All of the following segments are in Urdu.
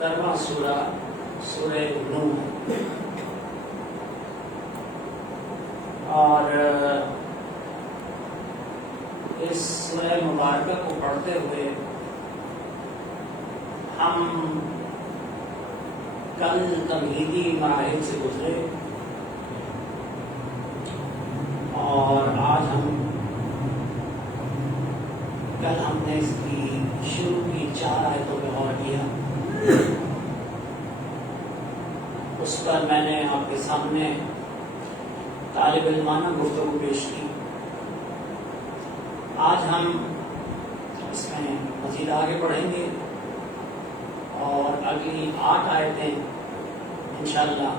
13واں سورہ سورہ نوح، اور اس سورہ مبارکہ کو پڑھتے ہوئے ہم کل تمہیدی مراحل سے گزرے اور آج کل ہم نے اس کی شروع کی 4 آیتوں پہ غور کیا. اس پر میں نے آپ کے سامنے طالب علمانہ گفتگو پیش کی. آج ہم اس میں مزید آگے بڑھیں گے اور اگلی 8 آیتیں انشاءاللہ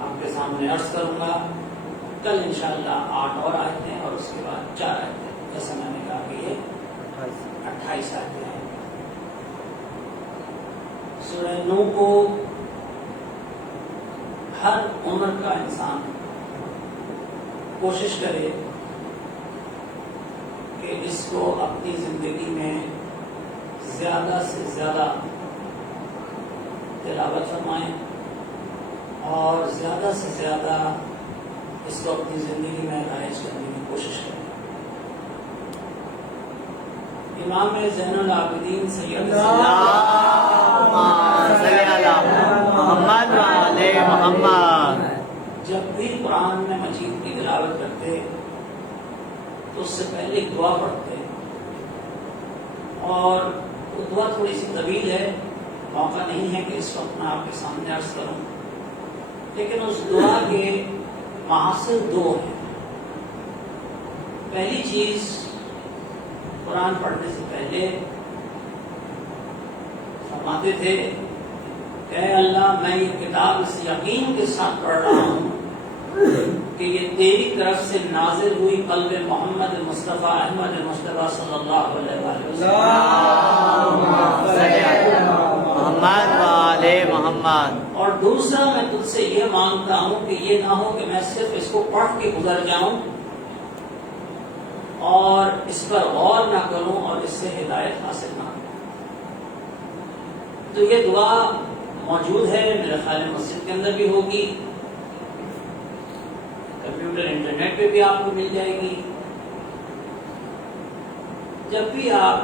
آپ کے سامنے عرض کروں گا. کل انشاءاللہ 8 اور آیتیں اور اس کے بعد 4 آیتیں، جیسا میں نے کہا کہ یہ 28 آیتیں ہیں. سورہ نوح کو ہر عمر کا انسان کوشش کرے کہ اس کو اپنی زندگی میں زیادہ سے زیادہ تلاوت فرمائیں اور زیادہ سے زیادہ اس کو اپنی زندگی میں رائج کرنے کی کوشش کریں. امام زین العابدین سید محمد جب بھی قرآن میں مجید کی تلاوت کرتے تو اس سے پہلے ایک دعا پڑھتے، اور وہ دعا تھوڑی سی طویل ہے، موقع نہیں ہے کہ اس وقت میں آپ کے سامنے عرض کروں، لیکن اس دعا کے محاصل 2 ہیں. پہلی چیز، قرآن پڑھنے سے پہلے فرماتے تھے کہ اے اللہ، میں یہ کتاب اس یقین کے ساتھ پڑھ رہا ہوں کہ یہ تیری طرف سے نازل ہوئی قلب محمد مصطفیٰ احمد مصطفیٰ صلی اللہ علیہ وسلم. محمد. اور دوسرا، میں تجھ سے یہ مانگتا ہوں کہ یہ نہ ہو کہ میں صرف اس کو پڑھ کے گزر جاؤں اور اس پر غور نہ کروں اور اس سے ہدایت حاصل نہ کروں. تو یہ دعا موجود ہے، میرے خیال مسجد کے اندر بھی ہوگی، کمپیوٹر انٹرنیٹ پہ بھی آپ کو مل جائے گی. جب بھی آپ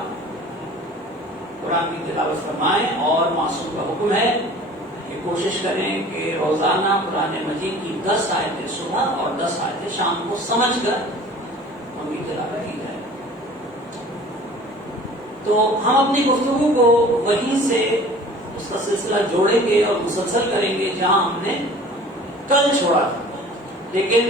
قرآن کی تلاوت فرمائیں، اور معصوم کا حکم ہے کہ کوشش کریں کہ روزانہ قرآن مجید کی 10 آیتیں صبح اور 10 آیتیں شام کو سمجھ کر ان کی تلاوت کی جائے. تو ہم اپنی گفتگو کو وہیں سے اس کا سلسلہ جوڑیں گے اور مسلسل کریں گے جہاں ہم نے کل چھوڑا تھا. لیکن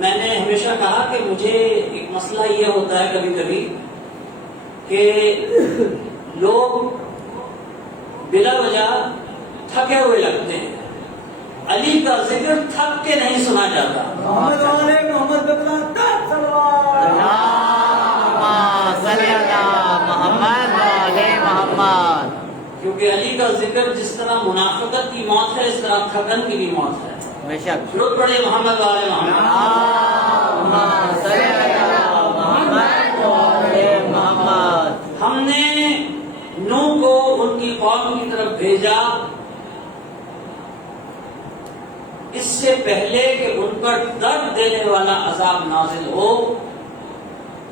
میں نے ہمیشہ کہا کہ مجھے ایک مسئلہ یہ ہوتا ہے کبھی کبھی کہ لوگ بلا وجہ تھکے ہوئے لگتے ہیں. علی کا ذکر تھک کے نہیں سنا جاتا. کیونکہ علی کا ذکر جس طرح منافقت کی موت ہے، اس طرح تھکن کی بھی موت ہے. درود پڑھیں محمد والے محمد. ہم نے نوح کو ان کی قوم کی طرف بھیجا اس سے پہلے کہ ان پر درد دینے والا عذاب نازل ہو،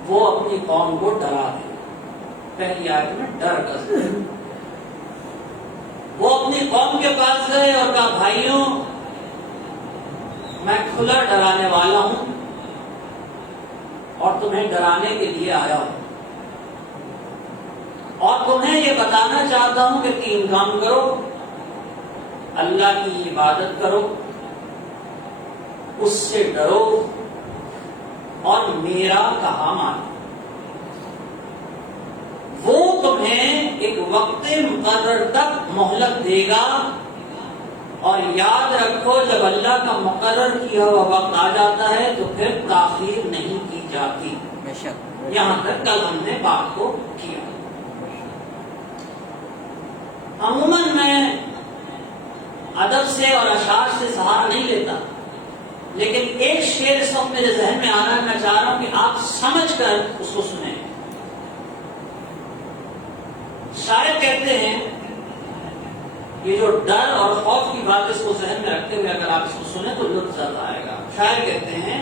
وہ اپنی قوم کو ڈرا دے. پہلی آیت میں ڈر کا ذکر. وہ اپنی قوم کے پاس گئے اور کہا بھائیوں، میں کھلا ڈرانے والا ہوں اور تمہیں ڈرانے کے لیے آیا ہوں، اور تمہیں یہ بتانا چاہتا ہوں کہ 3 کام کرو. اللہ کی عبادت کرو، اس سے ڈرو اور میرا کہا مانو. وہ تمہیں ایک وقت مقرر تک مہلت دے گا، اور یاد رکھو جب اللہ کا مقرر کیا ہوا وقت آ جاتا ہے تو پھر تاخیر نہیں کی جاتی. یہاں تک کل ہم نے بات کو کیا. عموماً میں ادب سے اور اشعار سے سہارا نہیں لیتا، لیکن ایک شعر اس وقت میرے ذہن میں آ رہا ہے، میں چاہ رہا ہوں کہ آپ سمجھ کر اس کو سنیں. شاعر کہتے ہیں، یہ جو ڈر اور خوف کی بات اس کو ذہن میں رکھتے ہوئے اگر آپ اس کو سنیں تو لطف زیادہ آئے گا. شاعر کہتے ہیں،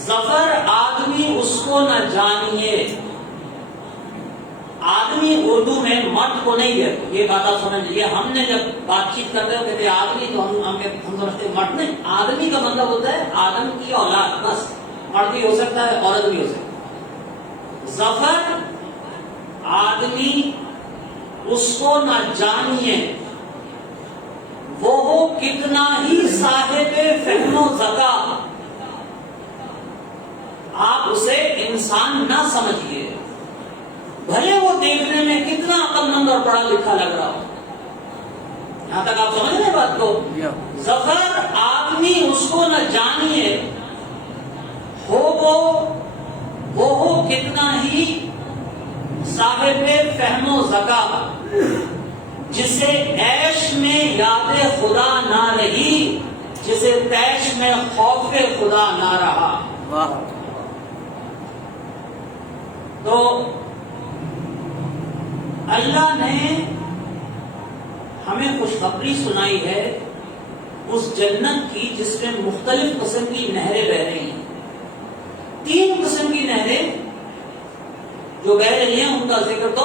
ظفر آدمی اس کو نہ جانیے. آدمی اردو میں مرد کو نہیں ہے، یہ بات آپ سمجھ لیجیے. ہم نے جب بات چیت کرتے ہو کہتے آدمی تو ہم سمجھتے مرد نہیں. آدمی کا مطلب ہوتا ہے آدم کی اولاد، بس. مرد بھی ہو سکتا ہے، عورت بھی ہو سکتا ہے. ظفر آدمی اس کو نہ جانیے، وہ ہو کتنا ہی صاحب فہم و ذکا. آپ اسے انسان نہ سمجھیے، بھلے وہ دیکھنے میں کتنا عقل مند اور پڑھا لکھا لگ رہا ہو. یہاں تک آپ سمجھ رہے ہیں بات کو؟ ظفر آدمی اس کو نہ جانیے، وہ ہو کتنا ہی صاحب فہم و ذکا، جسے عیش میں یاد خدا نہ رہی، جسے تیش میں خوف خدا نہ رہا. تو اللہ نے ہمیں خوشخبری سنائی ہے اس جنت کی جس میں مختلف قسم کی نہریں بہ رہی ہیں. 3 قسم کی نہریں جو بہ رہی ہیں ان کا ذکر تو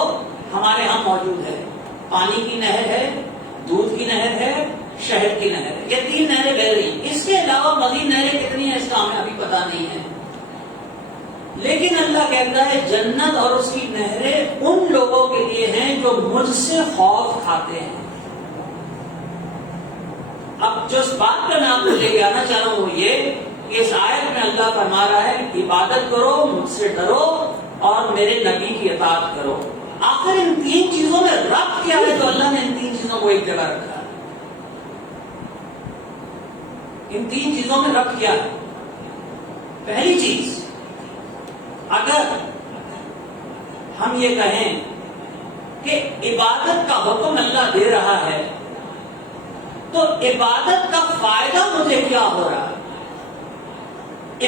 ہمارے ہاں موجود ہے. پانی کی نہر ہے، دودھ کی نہر ہے، شہد کی نہر ہے. یہ 3 نہریں بہ رہی ہیں. اس کے علاوہ مزید نہریں کتنی ہیں اس کا ہمیں ابھی پتہ نہیں ہے. لیکن اللہ کہتا ہے جنت اور اس کی نہریں ان لوگوں کے لیے ہیں جو مجھ سے خوف کھاتے ہیں. اب جو اس بات کا نام لے کے آنا چاہ رہا ہوں وہ یہ کہ اس آیت میں اللہ فرما رہا ہے کہ عبادت کرو، مجھ سے ڈرو اور میرے نبی کی اطاعت کرو. آخر ان 3 چیزوں میں ربط کیا ہے؟ تو اللہ نے ان 3 چیزوں کو ایک جگہ رکھا ہے. ان 3 چیزوں میں ربط کیا ہے؟ پہلی چیز، اگر ہم یہ کہیں کہ عبادت کا حکم اللہ دے رہا ہے تو عبادت کا فائدہ مجھے کیا ہو رہا ہے؟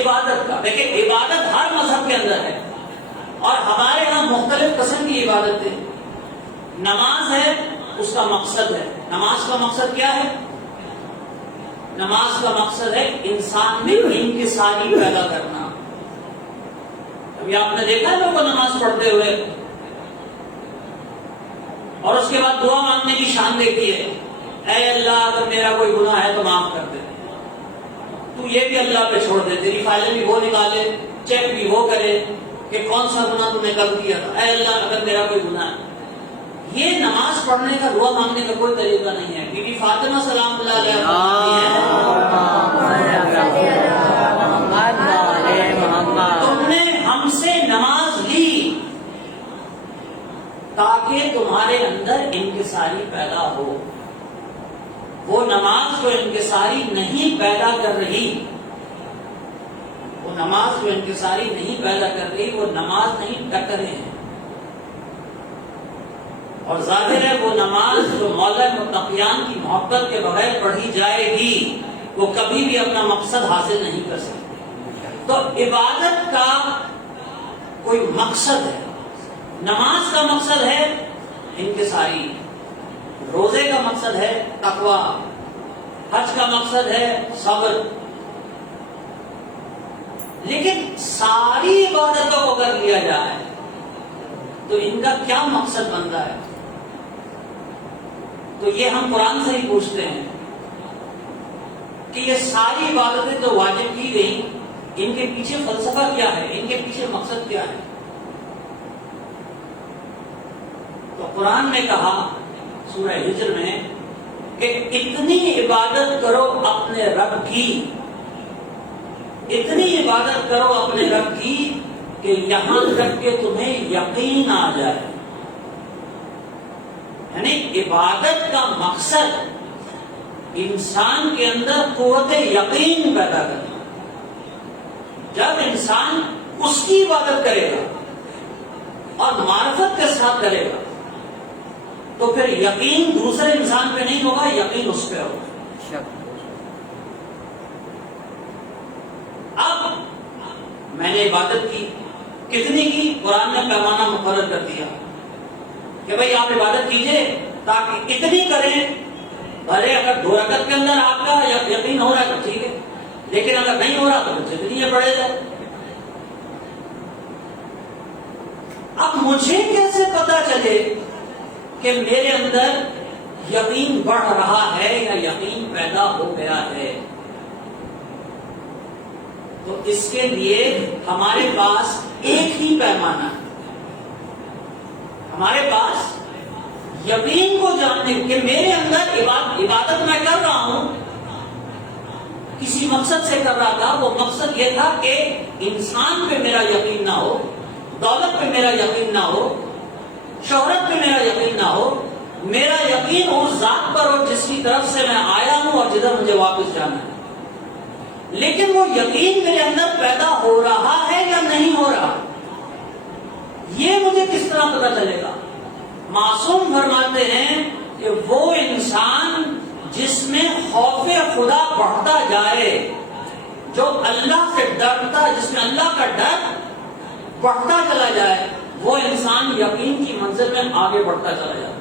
عبادت کا، دیکھیں عبادت ہر مذہب کے اندر ہے اور ہمارے ہاں مختلف قسم کی عبادتیں. نماز ہے، اس کا مقصد ہے. نماز کا مقصد کیا ہے؟ نماز کا مقصد ہے انسان میں انکساری پیدا کرنا. ابھی آپ نے دیکھا ہے لوگوں کو نماز پڑھتے ہوئے اور اس کے بعد دعا مانگنے کی شان دیکھی ہے، اے اللہ اگر میرا کوئی گناہ ہے تو معاف کر دے. تو یہ بھی اللہ پہ چھوڑ دے، تیری فائلیں بھی وہ نکالے، چیک بھی وہ کرے کہ کون سا گناہ تم نے کب کیا تھا. اے اللہ اگر میرا کوئی گناہ ہے. یہ نماز پڑھنے کا، دعا مانگنے کا کوئی طریقہ نہیں ہے. بی بی فاطمہ سلام اللہ علیہ تم نے ہم سے نماز لی تاکہ تمہارے اندر انکساری پیدا ہو. وہ نماز جو انکساری نہیں پیدا کر رہی، وہ نماز جو انکساری نہیں پیدا کر رہی، وہ نماز نہیں ٹکرے ہیں. اور ظاہر ہے وہ نماز جو مولا متقیان کی محبت کے بغیر پڑھی جائے گی وہ کبھی بھی اپنا مقصد حاصل نہیں کر سکتی. تو عبادت کا کوئی مقصد ہے. نماز کا مقصد ہے انکساری، روزے کا مقصد ہے تقویٰ، حج کا مقصد ہے صبر. لیکن ساری عبادتوں کو کر لیا جائے تو ان کا کیا مقصد بنتا ہے؟ تو یہ ہم قرآن سے ہی پوچھتے ہیں کہ یہ ساری عبادتیں تو واجب کی گئی، ان کے پیچھے فلسفہ کیا ہے، ان کے پیچھے مقصد کیا ہے؟ تو قرآن نے کہا سورہ ہجر میں کہ اتنی عبادت کرو اپنے رب کی، اتنی عبادت کرو اپنے رب کی کہ یہاں تک کہ تمہیں یقین آ جائے. یعنی عبادت کا مقصد انسان کے اندر قوت یقین پیدا کرنا. جب انسان اس کی عبادت کرے گا اور معرفت کے ساتھ کرے گا تو پھر یقین دوسرے انسان پہ نہیں ہوگا، یقین اس پہ ہوگا. اب میں نے عبادت کی، کتنی کی؟ قرآن نے پیمانہ مقرر کر دیا کہ بھئی آپ عبادت کیجئے تاکہ اتنی کریں، بھلے اگر 2 رکعت کے اندر آپ کا یقین ہو رہا ہے تو ٹھیک ہے، لیکن اگر نہیں ہو رہا تو جتنی یہ پڑھے جائے۔ اب مجھے کیسے پتا چلے کہ میرے اندر یقین بڑھ رہا ہے یا یقین پیدا ہو گیا ہے؟ تو اس کے لیے ہمارے پاس ایک ہی پیمانہ ہے۔ ہمارے پاس یقین کو جاننے کہ میرے اندر عبادت میں کر رہا ہوں، کسی مقصد سے کر رہا تھا، وہ مقصد یہ تھا کہ انسان پہ میرا یقین نہ ہو، دولت پہ میرا یقین نہ ہو، شہرت پہ میرا یقین نہ ہو، میرا یقین اس ذات پر ہو جس کی طرف سے میں آیا ہوں اور جدھر مجھے واپس جانا ہے۔ لیکن وہ یقین میرے اندر پیدا ہو رہا ہے یا نہیں ہو رہا، یہ مجھے کس طرح پتا چلے گا؟ معصوم فرماتے ہیں کہ وہ انسان جس میں خوف خدا بڑھتا جائے، جو اللہ سے ڈرتا، جس میں اللہ کا ڈر بڑھتا چلا جائے، وہ انسان یقین کی منزل میں آگے بڑھتا چلا جائے۔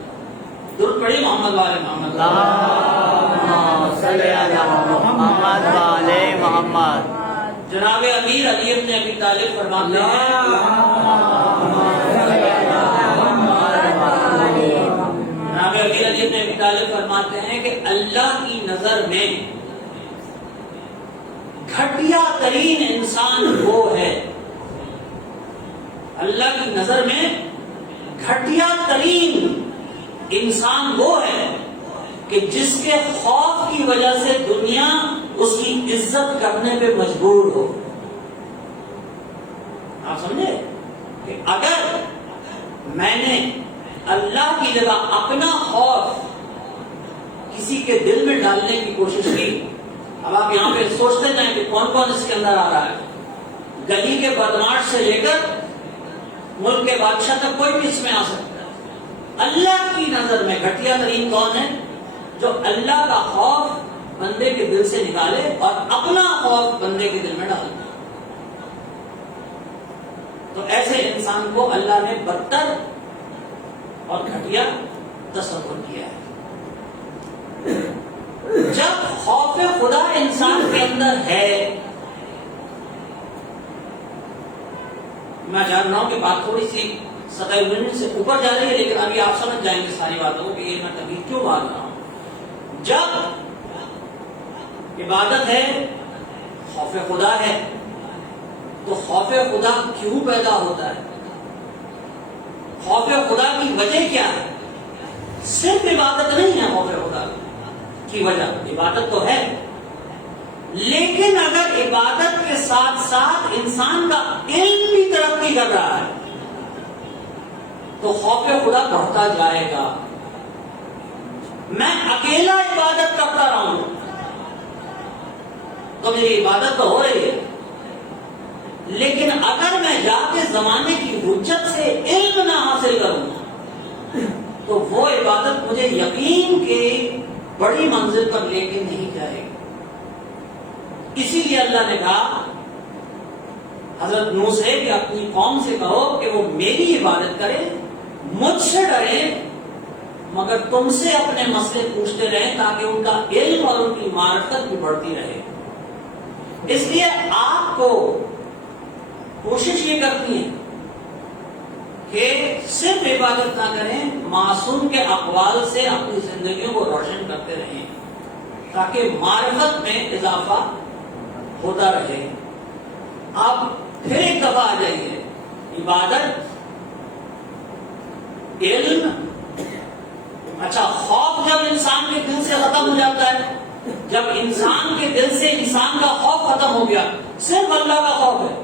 درود پڑھی محمد والے محمد، اللہم صلی علی محمد والے محمد۔ جناب امیر علی ابن ابی طالب فرماتے ہیں، جناب امیر علی ابن ابی طالب فرماتے ہیں کہ اللہ کی نظر میں گھٹیا ترین انسان وہ ہے، اللہ کی نظر میں گھٹیا ترین انسان وہ ہے کہ جس کے خوف کی وجہ سے دنیا اس کی عزت کرنے پہ مجبور ہو۔ آپ سمجھے کہ اگر میں نے اللہ کی جگہ اپنا خوف کسی کے دل میں ڈالنے کی کوشش کی، اب آپ یہاں پہ سوچتے جائیں کہ کون کون اس کے اندر آ رہا ہے، گلی کے بدماش سے لے کر ملک کے بادشاہ تک کوئی بھی اس میں آ سکتا ہے۔ اللہ کی نظر میں گھٹیا ترین کون ہے؟ جو اللہ کا خوف بندے کے دل سے نکالے اور اپنا خوف بندے کے دل میں ڈالے۔ تو ایسے انسان کو اللہ نے بدتر اور گھٹیا تصور کیا ہے۔ جب خوف خدا انسان کے اندر ہے، میں جان رہا ہوں کہ بات تھوڑی سی سطح علم سے اوپر جا رہی ہے، لیکن ابھی آپ سمجھ جائیں گے ساری باتوں کو کہ یہ میں کبھی کیوں بات رہا ہوں۔ جب عبادت ہے، خوف خدا ہے، تو خوف خدا کیوں پیدا ہوتا ہے؟ خوف خدا کی وجہ کیا ہے؟ صرف عبادت نہیں ہے خوف خدا کی وجہ، عبادت تو ہے، لیکن اگر عبادت کے ساتھ ساتھ انسان کا علم بھی ترقی کر رہا ہے تو خوف خدا بڑھتا جائے گا۔ میں اکیلا عبادت کرتا رہا ہوں تو میری عبادت تو ہو رہی ہے، لیکن اگر میں جا کے زمانے کی حجت سے علم نہ حاصل کروں تو وہ عبادت مجھے یقین کے بڑی منزل پر لے کے نہیں جائے گی۔ اسی لیے اللہ نے کہا حضرت نوح سے کہ اپنی قوم سے کہو کہ وہ میری عبادت کرے، مجھ سے ڈرے، مگر تم سے اپنے مسئلے پوچھتے رہیں تاکہ ان کا علم اور ان کی معرفت بھی بڑھتی رہے۔ اس لیے آپ کو کوشش یہ کرتی ہے کہ صرف عبادت نہ کریں، معصوم کے اقوال سے اپنی زندگیوں کو روشن کرتے رہیں تاکہ معرفت میں اضافہ ہوتا رہے۔ آپ پھر ایک دفعہ آ جائیے، عبادت، علم، اچھا خوف جب انسان کے دل سے ختم ہو جاتا ہے، جب انسان کے دل سے انسان کا خوف ختم ہو گیا، صرف اللہ کا خوف ہے،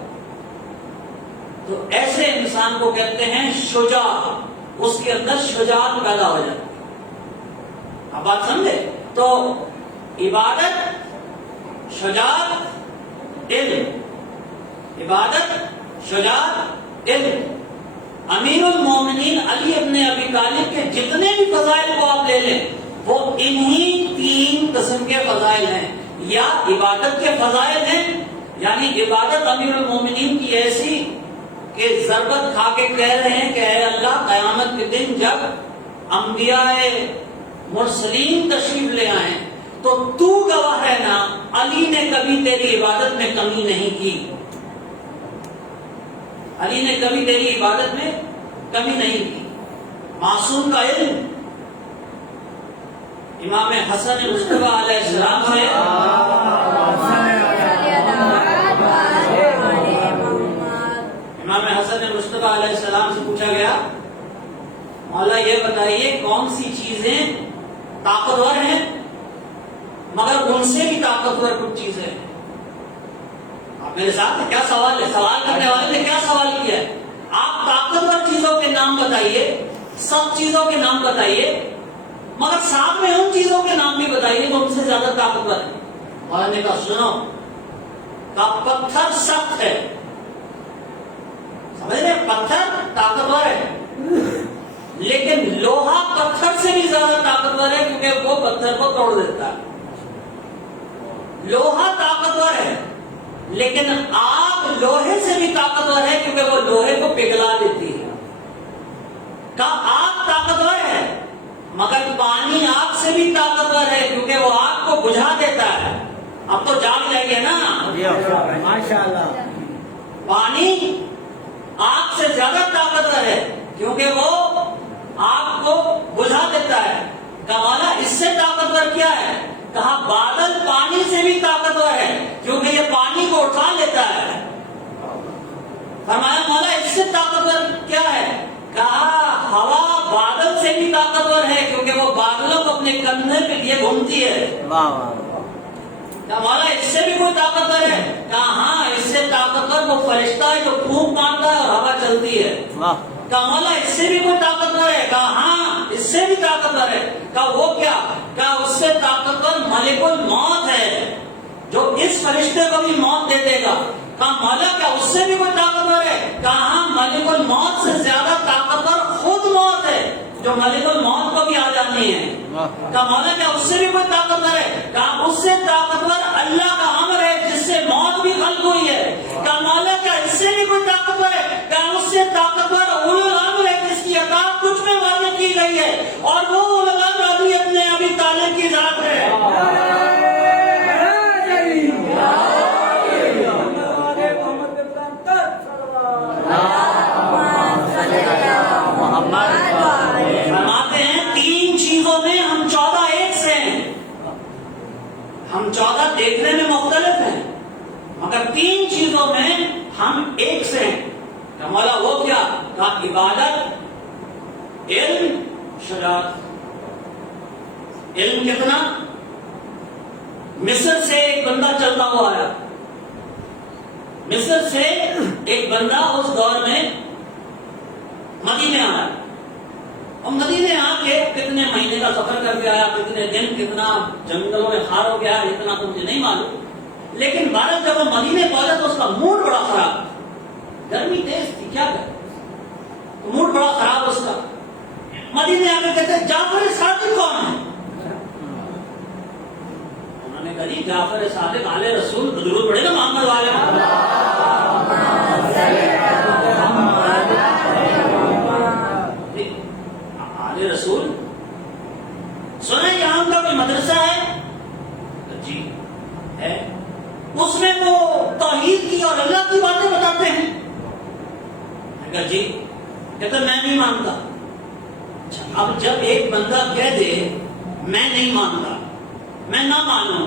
تو ایسے انسان کو کہتے ہیں شجاع، اس کے اندر شجاعت پیدا ہو جاتی ہے۔ اب بات سمجھے؟ تو عبادت، شجاعت، علم، عبادت، شجاعت، علم۔ امیر المومنین علی ابن ابی طالب کے جتنے بھی فضائل کو آپ لے لیں، وہ انہی 3 قسم کے فضائل ہیں، یا عبادت کے فضائل ہیں، یعنی عبادت امیر المومنین کی ایسی کہ ضربت کھا کے کہہ رہے ہیں کہ اے اللہ قیامت قیامت کے دن جب انبیاء مرسلین تشریف لے آئیں تو تو گواہ ہے نا، علی نے کبھی تیری عبادت میں کمی نہیں کی، علی نے کبھی تیری عبادت میں کمی نہیں کی۔ معصوم کا علم امام حسن مصطفیٰ علیہ السلام سے امام حسن مصطفیٰ علیہ السلام سے پوچھا گیا، مولا یہ بتائیے کون سی چیزیں طاقتور ہیں مگر ان سے بھی طاقتور کچھ چیزیں ہیں؟ آپ میرے ساتھ کیا سوال ہے؟ سوال کرنے والے نے کیا سوال کیا ہے؟ آپ طاقتور چیزوں کے نام بتائیے، سب چیزوں کے نام بتائیے، مگر ساتھ میں ان چیزوں کے نام بھی بتائیے جو ان سے زیادہ طاقتور ہے۔ مولا نے کہا سنو، پتھر سخت ہے، سمجھ رہے، پتھر طاقتور ہے، لیکن لوہا پتھر سے بھی زیادہ طاقتور ہے کیونکہ وہ پتھر کو توڑ دیتا ہے۔ لوہا طاقتور ہے لیکن آگ لوہے سے بھی طاقتور ہے کیونکہ وہ لوہے کو پگھلا دیتی ہے۔ آگ طاقتور ہے مگر پانی آگ سے بھی طاقتور ہے کیونکہ وہ آگ کو بجھا دیتا ہے۔ اب تو جاگ جائیے نا، ماشاءاللہ۔ پانی آگ سے زیادہ طاقتور ہے کیونکہ وہ آگ کو بجھا دیتا ہے۔ کہا مولا اس سے طاقتور کیا ہے؟ کہا بادل پانی سے بھی طاقتور ہے کیونکہ یہ پانی کو اٹھا لیتا ہے۔ فرمایا مولا اس سے طاقتور کیا ہے؟ کہا ہوا بادل سے بھی طاقتور ہے کیونکہ وہ بادلوں کو اپنے کندھے پہ لیے گھومتی ہے۔ کہا مولا اس سے بھی کوئی طاقتور ہے؟ کہا ہاں اس سے طاقتور وہ فرشتہ ہے جو پھونک مارتا ہے اور ہوا چلتی ہے۔ کہا مولا اس سے بھی کوئی طاقتور ہے؟ کہا ہاں اس سے بھی طاقتور ہے۔ کہا وہ کیا؟ کہا اس سے طاقتور ملک الموت ہے جو اس فرشتے کو بھی موت دے دے گا۔ کہا مولا کیا اس سے بھی کوئی طاقتور ہے؟ کہا ہاں ملک الموت سے زیادہ طاقتور خود موت ہے جو ملک الموت کو بھی آ جانی ہے۔ کہا مولا کیا اس سے بھی کوئی طاقتور ہے؟ کہا اس سے طاقتور اللہ کا امر ہے جس سے موت بھی خلق ہوئی ہے۔ کہا مولا کیا اس سے بھی کوئی طاقتور ہے؟ کہا اس سے طاقتور اولو الامر ہے جس کی عطا کچھ میں واضح کی گئی ہے اور وہ اولو الامر ابھی اپنے ابھی طالب کی ذات ہے۔ فرماتے ہیں تین چیزوں میں ہم 14 ایک سے ہیں، ہم 14 دیکھنے میں مختلف ہیں مگر تین چیزوں میں ہم ایک سے ہیں۔ کہ مولا وہ کیا؟ کہا عبادت، علم، شجاعت۔ علم کتنا؟ مصر سے ایک بندہ چلتا ہوا آیا، مصر سے ایک بندہ اس دور میں مدینے آیا، اور مدینے آ کے کتنے مہینے کا سفر کر کے آیا، کتنے دن، کتنا جنگلوں میں خار ہو گیا، اتنا تو مجھے نہیں معلوم، لیکن بھارت جب وہ مدینے پہنچا تو اس کا موڈ بڑا خراب، گرمی تیز تھی، کیا کرے، موڈ بڑا خراب اس کا۔ مدینے آ کے کہتے جعفر صادق کون ہے؟ انہوں نے کہا جی جعفر صادق آل رسول، درود پڑھے نا محمد والے آل رسول۔ سنا یہاں کا کوئی مدرسہ ہے؟ جی ہے، اس میں وہ توحید کی اور اللہ کی باتیں بتاتے ہیں؟ جی کہتا میں نہیں مانتا۔ اچھا اب جب ایک بندہ کہہ دے میں نہیں مانتا، میں نہ مانوں،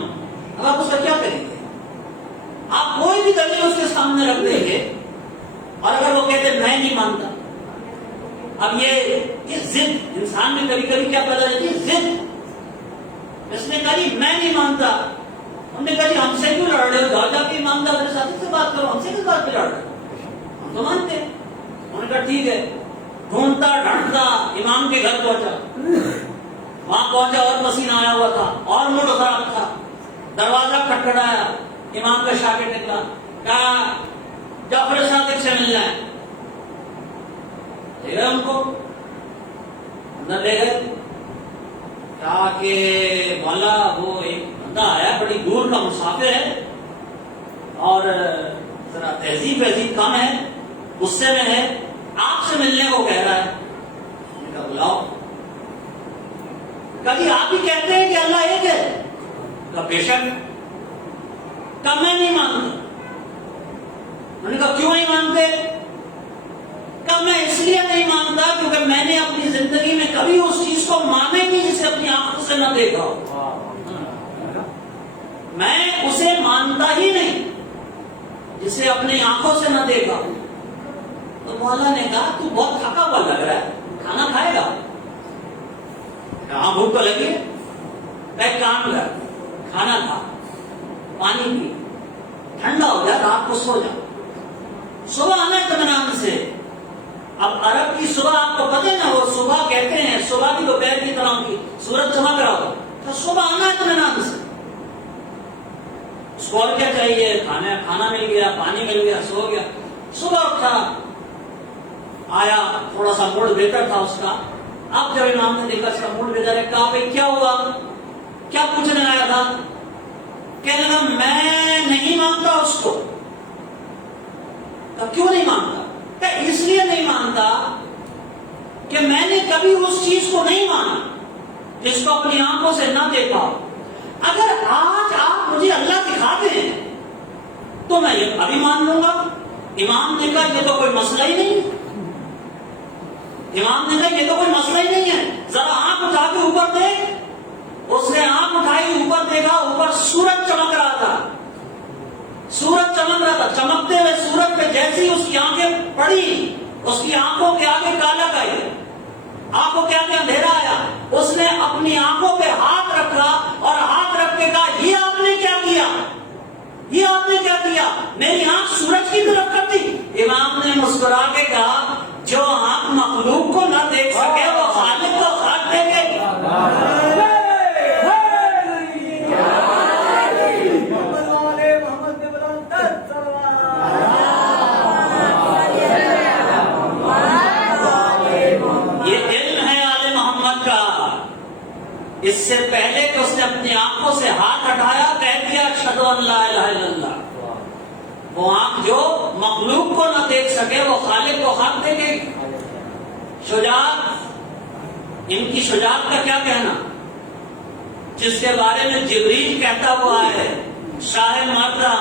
اب آپ اس کا کیا کریں گے؟ آپ کوئی بھی دلیل اس کے سامنے رکھ دیں گے اور اگر وہ کہتے میں نہیں مانتا، اب یہ ضد انسان میں کبھی کبھی کیا پیدا رہتی ہے؟ ضد۔ اس نے کہا جی میں نہیں مانتا، ہم نے کہا جی ہم سے کیوں لڑ رہے ہو؟ جا جا کے ایماندار میرے ساتھی سے بات کرو، ہم سے کس بات پہ لڑ رہے ہو؟ ہم تو مانتے ہیں۔ انہوں نے کہا ٹھیک ہے۔ ڈھونڈتا ڈھانڈتا امام کے گھر پہنچا، وہاں پہنچا اور پسینہ آیا ہوا تھا اور موڈ خراب تھا، دروازہ کھٹکھٹایا، امام کا شاگرد نکلا، کہا جعفر صادق سے ملنا ہے۔ لے گئے ان کو اندر لے گئے، کہا کہ مولا وہ ایک بندہ آیا بڑی دور کا مسافر ہے اور ذرا تہذیب کم ہے، غصے میں ہے، آپ سے ملنے کو کہہ رہا ہے۔ کبھی آپ ہی کہتے ہیں کہ اللہ ایک ہے؟ کہا بے شک. کہا میں نہیں مانتا. انہوں نے کہا کیوں نہیں مانتے؟ کہا میں اس لیے نہیں مانتا کیونکہ میں نے اپنی زندگی میں کبھی اس چیز کو مانا ہی نہیں جسے اپنی آنکھوں سے نہ دیکھا ہو. میں اسے مانتا ہی نہیں جسے اپنی آنکھوں سے نہ دیکھا ہو. تو مولا نے کہا تو بہت تھکا ہوا لگ رہا ہے, کھانا کھائے گا؟ ہاں بھوک تو لگی ہے. ایک کام کر, کھانا کھا, پانی پی, ٹھنڈا ہو جا, رات کو سو جا, صبح آنا اطمینان سے. اب عرب کی صبح آپ کو پتہ ہے نا, وہ صبح کہتے ہیں صبح کی دوپہر کی طرح کی, سورج چمک رہا ہو تو صبح آنا اطمینان سے. اس کو اور کیا چاہیے؟ کھانا مل گیا, پانی مل گیا, سو گیا. صبح اٹھا, آیا, تھوڑا سا موڈ بہتر تھا اس کا. اب جب امام نے دیکھا اس کا موڈ بہتر ہے, کہا بھائی کیا ہوا, کیا پوچھنے آیا تھا؟ کہنے لگا میں نہیں مانتا اس کو. کیوں نہیں مانتا؟ کہ اس لیے نہیں مانتا کہ میں نے کبھی اس چیز کو نہیں مانا جس کو اپنی آنکھوں سے نہ دیکھا. اگر آج آپ مجھے اللہ دکھا دیں تو میں یہ ابھی مان لوں گا. امام نے کہا یہ تو کوئی مسئلہ ہی نہیں ہے. امام نے کہا یہ تو کوئی مسئلہ ہی نہیں ہے, ذرا آنکھ اٹھا کے اوپر دیکھ. اس نے آنکھ اٹھائی, اوپر دیکھا, اوپر سورج چمک رہا تھا. سورج چمک رہا تھا. چمکتے ہوئے سورج پہ جیسی اس کی آنکھیں پڑی, اس کی آنکھوں کے آگے کالک آئی, آنکھوں کے آگے اندھیرا آیا. اس نے اپنی آنکھوں پہ ہاتھ رکھا اور ہاتھ رکھ کے کہا یہ آپ نے کیا کیا, یہ آپ نے کیا کیا, میری آنکھ سورج کی طرف کر دی. امام نے مسکرا کے کہا جو آنکھ مخلوق کو نہ دیکھ سکے وہ خالق کو خاک دیکھے گی. اس سے پہلے کہ اس نے اپنی آنکھوں سے ہاتھ ہٹایا, کہہ دیا اشہدو ان لا الہ الا اللہ. وہ آنکھ جو مخلوق کو نہ دیکھ سکے وہ خالق کو خاک دیکھے گی. شجاعت, ان کی شجاعت کا کیا کہنا, جس کے بارے میں جبریل کہتا ہوا ہے شاہ مرداں,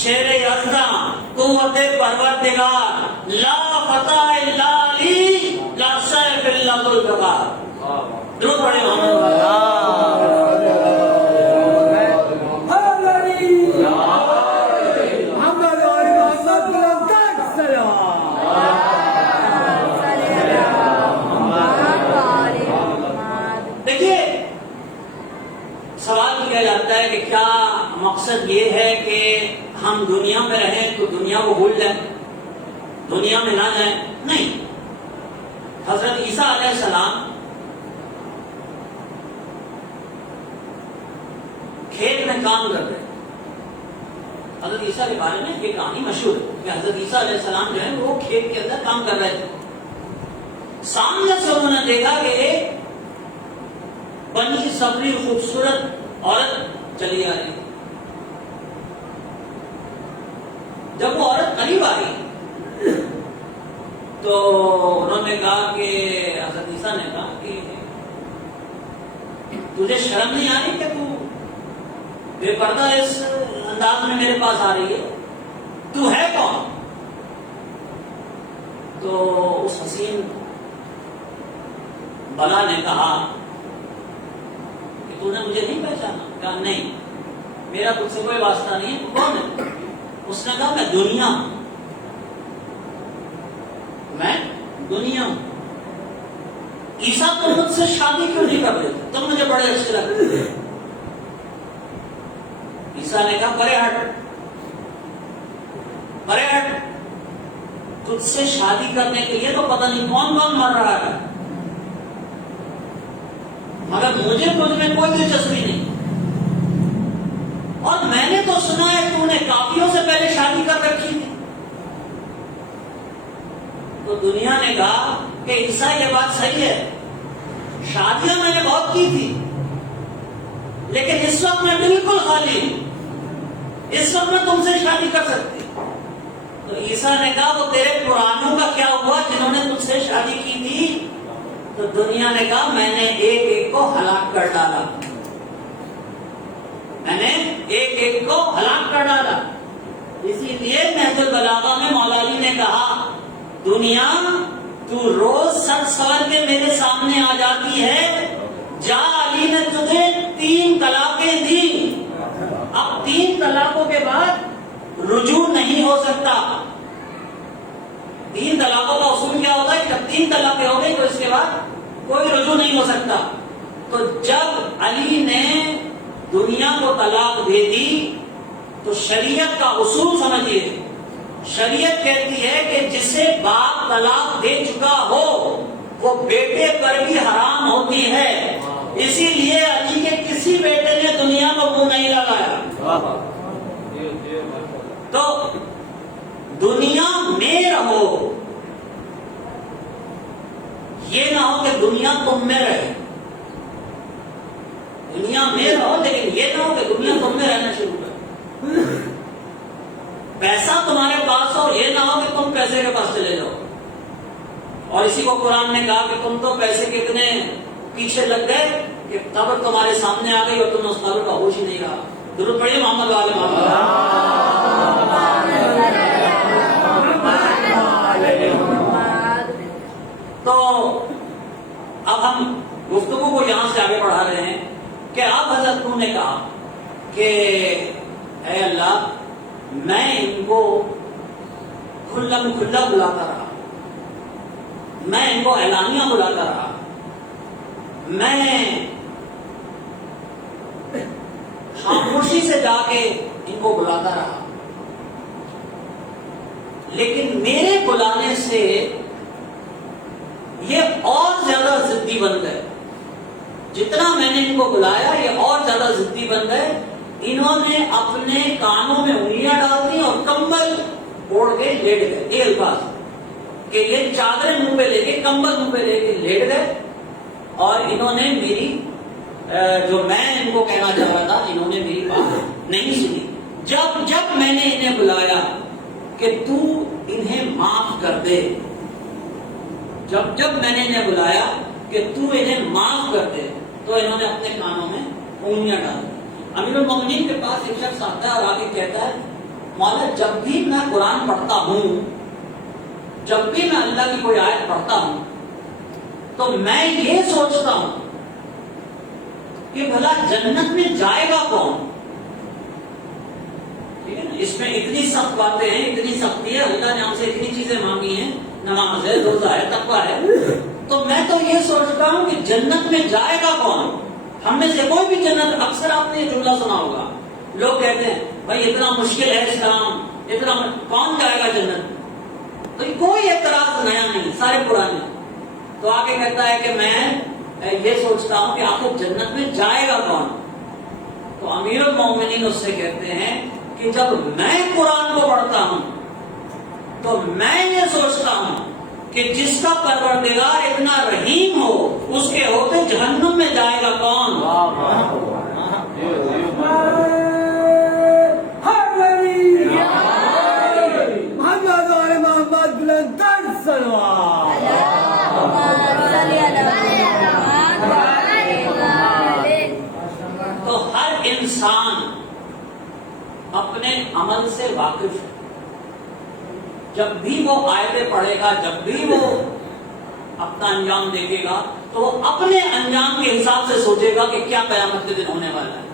شیر یزداں, قوت پروردگار, لا فتح الا علی, لا سیف الا ذو الجبار. درود پڑھیں کہ کیا مقصد یہ ہے کہ ہم دنیا میں رہیں تو دنیا کو بھول جائیں, دنیا میں نہ جائیں؟ نہیں. حضرت عیسیٰ علیہ السلام کھیت میں کام کر رہے. حضرت عیسیٰ کے بارے میں یہ کہانی مشہور ہے کہ حضرت عیسیٰ علیہ السلام جو ہے وہ کھیت کے اندر کام کر رہے تھے. سامنے سے انہوں نے دیکھا کہ ایک بنی صبری خوبصورت عورت چلی آ رہی. جب وہ عورت قریب آئی تو انہوں نے کہا کہ حضرت عیسیٰ نے کہا کہ تجھے شرم نہیں آ رہی کہ تو بے پردہ اس انداز میں میرے پاس آ رہی ہے, تو ہے کون؟ تو اس حسین بلا نے کہا کہ تو نے مجھے نہیں پہچانا. کہا نہیں, میرا تجھ سے کوئی واسطہ نہیں ہے, تو کون ہے؟ اس نے کہا میں دنیا ہوں, میں دنیا ہوں. عیسیٰ تم مجھ سے شادی کیوں نہیں کر رہے, تم مجھے بڑے اچھے لگتے تھے. عیسیٰ نے کہا پرے ہٹ, پرے ہٹ, تجھ سے شادی کرنے کے لیے تو پتہ نہیں کون کون مر رہا ہے, مگر مجھے تجھ میں کوئی دلچسپی نہیں. اور میں نے تو سنا ہے تو نے کافیوں سے پہلے شادی کر رکھی تھی. تو دنیا نے کہا کہ عیسیٰ یہ بات صحیح ہے, شادیاں میں نے بہت کی تھی, لیکن اس وقت میں بالکل خالی ہوں, اس وقت میں تم سے شادی کر سکتی. تو عیسیٰ نے کہا وہ تیرے پرانوں کا کیا ہوا جنہوں نے تجھ سے شادی کی تھی؟ تو دنیا نے کہا میں نے ایک ایک کو ہلاک کر ڈالا، میں نے ایک ایک کو ہلاک کر ڈالا۔ اسی لیے نہج البلاغہ میں مولا علی نے کہا دنیا تو روز سچ سور کے میرے سامنے آ جاتی ہے، جا علی نے تجھے 3 طلاقیں دی، اب 3 طلاقوں کے بعد رجوع نہیں ہو سکتا۔ 3 طلاقوں کا اصول کیا ہوتا ہے کہ جب 3 طلاقیں ہو گئی تو اس کے بعد کوئی رجوع نہیں ہو سکتا۔ تو جب علی نے دنیا کو طلاق دے دی تو شریعت کا اصول سمجھیے، شریعت کہتی ہے کہ جسے باپ طلاق دے چکا ہو وہ بیٹے پر بھی حرام ہوتی ہے، اسی لیے علی کے کسی بیٹے نے دنیا کو منہ نہیں لگایا۔ تو دنیا میں رہو، یہ نہ ہو کہ دنیا تم میں رہے۔ دنیا میں رہو لیکن یہ نہ ہو کہ دنیا تم میں رہنا شروع کرے۔ پیسہ تمہارے پاس ہو، یہ نہ ہو کہ تم پیسے کے پاس چلے جاؤ۔ اور اسی کو قرآن نے کہا کہ تم تو پیسے کے اتنے پیچھے لگ گئے کہ قبر تمہارے سامنے آ گئی اور تم نے اس قبر کا ہوش ہی نہیں رہا۔ درود پڑھیے محمد والے محمد۔ تو اب ہم گفتگو کو یہاں سے آگے بڑھا رہے ہیں کہ اب حضرت نے کہا کہ اے اللہ میں ان کو کھلم کھلا بلاتا رہا، میں ان کو اعلانیہ بلاتا رہا، میں خاموشی سے جا کے ان کو بلاتا رہا، لیکن میرے بلانے سے یہ اور زیادہ ضدی بن گئے۔ جتنا میں نے ان کو بلایا یہ اور زیادہ ضدی بن گئے۔ انہوں نے اپنے کانوں میں انگلیاں ڈال دی اور کمبل اوڑھ کے لیٹ گئے۔ یہ الفاظ کہ یہ چادریں منہ پہ لے کے، کمبل منہ پہ لے کے لیٹ گئے، اور انہوں نے میری جو میں ان کو کہنا چاہ رہا تھا انہوں نے میری بات نہیں سنی۔ جب میں نے انہیں بلایا کہ تو انہیں معاف کر دے، جب میں نے انہیں بلایا کہ تو انہیں معاف کر دے، تو انہوں نے اپنے کانوں میں انگلیاں ڈال دی۔ امیر المومنین کے پاس ایک شخص آتا ہے اور آگے کہتا ہے مولا جب بھی میں قرآن پڑھتا ہوں، جب بھی میں اللہ کی کوئی آیت پڑھتا ہوں تو میں یہ سوچتا ہوں کہ بھلا جنت میں جائے گا کون؟ ٹھیک ہے نا، اس میں اتنی سخت باتیں ہیں، اتنی سختی ہے، اللہ نے ہم سے اتنی چیزیں مانگی ہیں، نماز ہے، روزہ ہے، تقویٰ ہے، تو میں تو یہ سوچتا ہوں کہ جنت میں جائے گا کون؟ ہم میں سے کوئی بھی جنت، اکثر آپ نے یہ جملہ سنا ہوگا، لوگ کہتے ہیں بھائی اتنا مشکل ہے اسلام، اتنا کون جائے گا جنت؟ تو کوئی اعتراض نیا نہیں، سارے پرانے۔ تو آگے کہتا ہے کہ میں یہ سوچتا ہوں کہ آخر جنت میں جائے گا کون؟ تو امیر المومنین اس سے کہتے ہیں کہ جب میں قرآن کو پڑھتا ہوں تو میں یہ سوچتا ہوں کہ جس کا پروردگار اتنا رحیم ہو اس کے ہوتے جہنم میں جائے گا کون؟ تو ہر انسان اپنے عمل سے واقف ہے۔ جب بھی وہ آیتیں پڑھے گا، جب بھی وہ اپنا انجام دیکھے گا تو وہ اپنے انجام کے حساب سے سوچے گا کہ کیا قیامت کے دن ہونے والا ہے،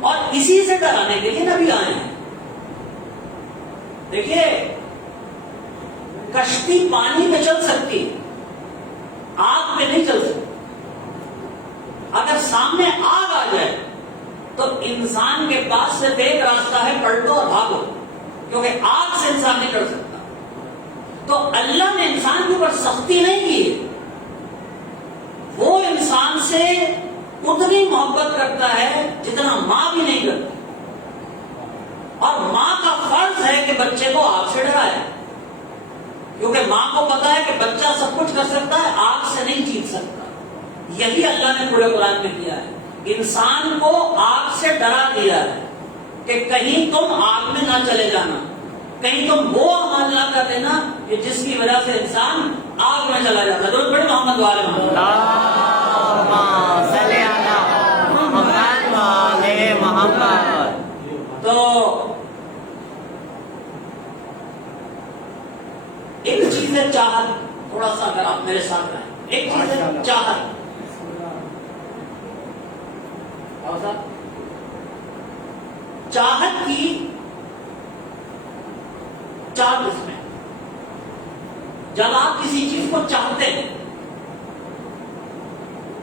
اور اسی سے ڈرانے کے لیے نبی آئے ہیں۔ دیکھیے کشتی پانی میں چل سکتی، آگ پہ نہیں چل سکتی۔ اگر سامنے آگ آ جائے تو انسان کے پاس صرف ایک راستہ ہے، پلٹو اور بھاگو، کیونکہ آگ سے انسان نہیں ڈر سکتا۔ تو اللہ نے انسان کے اوپر سختی نہیں کی، وہ انسان سے اتنی محبت کرتا ہے جتنا ماں بھی نہیں کرتی، اور ماں کا فرض ہے کہ بچے کو آگ سے ڈرائے، کیونکہ ماں کو پتا ہے کہ بچہ سب کچھ کر سکتا ہے، آگ سے نہیں جیت سکتا۔ یہی اللہ نے پورے قرآن میں کیا ہے، انسان کو آگ سے ڈرا دیا ہے کہ کہیں تم آگ میں نہ چلے جانا، کہیں تم وہ عمل نہ کر دینا کہ جس کی وجہ سے انسان آگ میں چلا جاتا ہے۔ محمد والے محمد اگر آپ میرے ساتھ رہیں. ایک چیز ہے چاہت. اور صاحب چاہت کی چار قسمیں. جب آپ کسی چیز کو چاہتے ہیں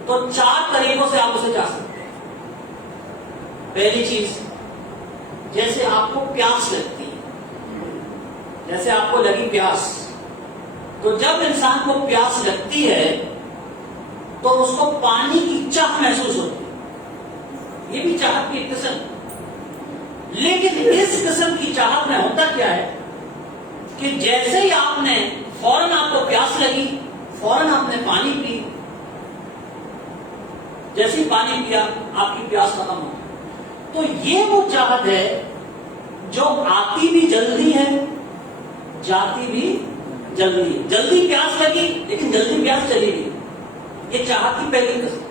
تو چار طریقوں سے آپ اسے چاہ سکتے ہیں. پہلی چیز، جیسے آپ کو پیاس لگتی ہے، جیسے آپ کو لگی پیاس، تو جب انسان کو پیاس لگتی ہے تو اس کو پانی کی چاہ محسوس ہوتی ہے. یہ بھی چاہت کی ایک قسم. لیکن اس قسم کی چاہت میں ہوتا کیا ہے کہ جیسے ہی آپ نے فوراً آپ کو پیاس لگی، فوراً آپ نے پانی پی، جیسے ہی پانی پیا آپ کی پیاس ختم ہو. تو یہ وہ چاہت ہے جو آتی بھی جلدی ہے، جاتی بھی جلدی ہے. جلدی پیاس لگی لیکن جلدی پیاس چلی گئی. یہ چاہت کی پہلی قسم.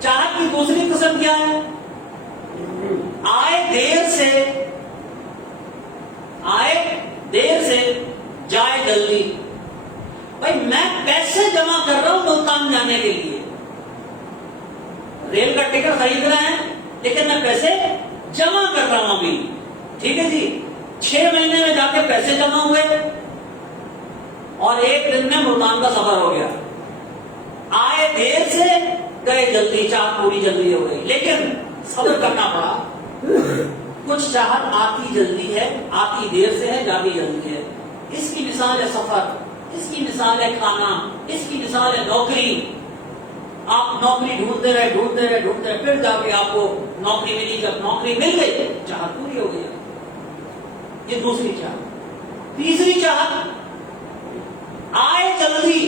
چاہت کی دوسری قسم کیا ہے؟ آئے دیر سے جائے جلدی. بھائی میں پیسے جمع کر رہا ہوں ملتان جانے کے لیے، ریل کا ٹکٹ خرید رہے ہیں لیکن میں پیسے جمع کر رہا ہوں ابھی. ٹھیک ہے جی، 6 مہینے میں جا کے پیسے جمع ہوئے اور 1 دن میں ملتان کا سفر ہو گیا. آئے دیر سے گئے جلدی، چاہت پوری جلدی ہو گئی. لیکن صبر کرنا پڑا. کچھ چاہت آتی جلدی ہے، آتی دیر سے ہے، جاتی جلدی ہے. اس کی مثال ہے سفر، اس کی مثال ہے کھانا، اس کی مثال ہے نوکری. آپ نوکری ڈھونڈتے رہے پھر جا کے آپ کو نوکری ملی. جب نوکری مل گئی چاہت پوری ہو گئی. یہ دوسری چاہت. تیسری چاہت، آئے جلدی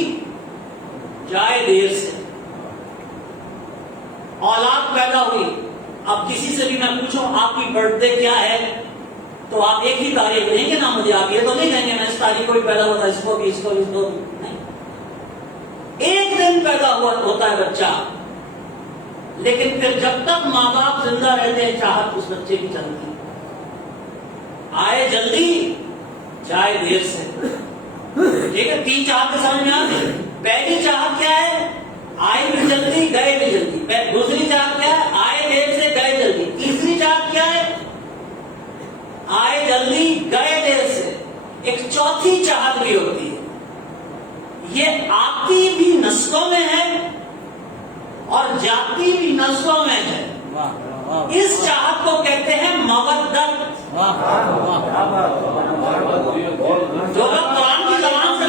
جائے دیر سے. اولاد پیدا ہوئی، اب کسی سے بھی میں پوچھوں آپ کی برتھ ڈے کیا ہے تو آپ ایک ہی تاریخ لیں گے نا. مجھے آپ یہ تو نہیں کہیں گے میں اس تاریخ کو بھی پیدا ہوا تھا، اس کو بھی نہیں. ایک دن پیدا ہوتا ہے بچہ، لیکن پھر جب تک ماں باپ زندہ رہتے ہیں چاہت اس بچے کی چلتی. آئے جلدی جائے دیر سے. ٹھیک ہے، 3 چاہت سمجھ میں آ گئی. پہلی چاہت کیا ہے؟ آئے بھی جلدی گئے بھی جلدی. دوسری چاہت کیا ہے؟ آئے دیر سے گئے جلدی. تیسری چاہت کیا ہے؟ آئے جلدی گئے دیر سے. ایک چوتھی چاہت بھی ہوتی ہے، یہ آتی بھی نسلوں میں ہے اور جاتی بھی نسلوں میں ہے. اس چاہت کو کہتے ہیں مودت. جو لوگ قرآن کی زبان سے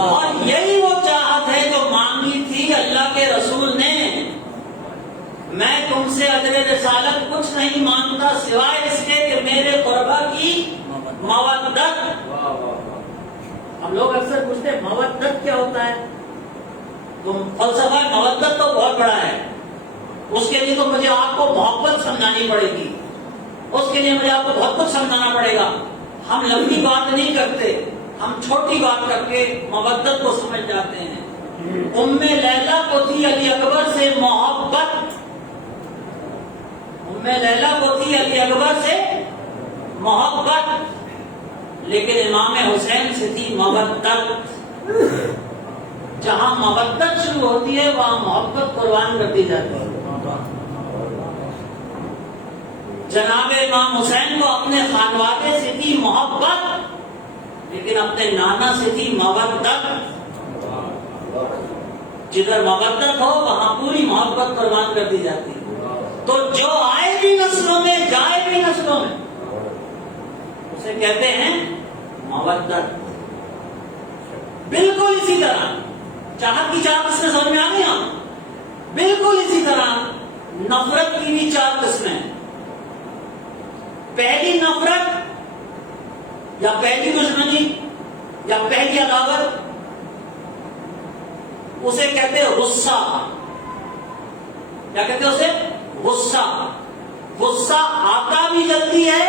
اور یہی وہ چاہت ہے جو مانگی تھی اللہ کے رسول نے. میں تم سے اجر رسالت کچھ نہیں مانگتا سوائے اس کے کہ میرے قربا کی مودت. ہم لوگ اکثر پوچھتے ہیں مودت کیا ہوتا ہے؟ تو فلسفہ مودت تو بہت بڑا ہے. اس کے لیے تو مجھے آپ کو محبت سمجھانی پڑے گی، اس کے لیے مجھے آپ کو بہت کچھ سمجھانا پڑے گا. ہم لمبی بات نہیں کرتے، ہم چھوٹی بات کر کے مودت کو سمجھ جاتے ہیں. ام لیلا کو تھی علی اکبر سے محبت. ام لیلا کو تھی علی اکبر سے محبت، لیکن امام حسین سے تھی مودت. جہاں مودت شروع ہوتی ہے وہاں محبت قربان کر دی جاتی ہے. جناب امام حسین کو اپنے خانوادے سے تھی محبت، لیکن اپنے نانا سے تھی مودت. جدھر مودت ہو وہاں پوری محبت قربان کر دی جاتی ہے. تو جو آئے بھی نسلوں میں جائے بھی نسلوں میں اسے کہتے ہیں مودت. بالکل اسی طرح چاہت کی 4 قسمیں سمجھ میں آ گئی. بالکل اسی طرح نفرت کی بھی 4 قسمیں. پہلی نفرت یا پہلی دشمنی یا پہلی عداوت اسے کہتے ہیں غصہ. کیا کہتے ہیں اسے؟ غصہ. غصہ آتا بھی جلدی ہے،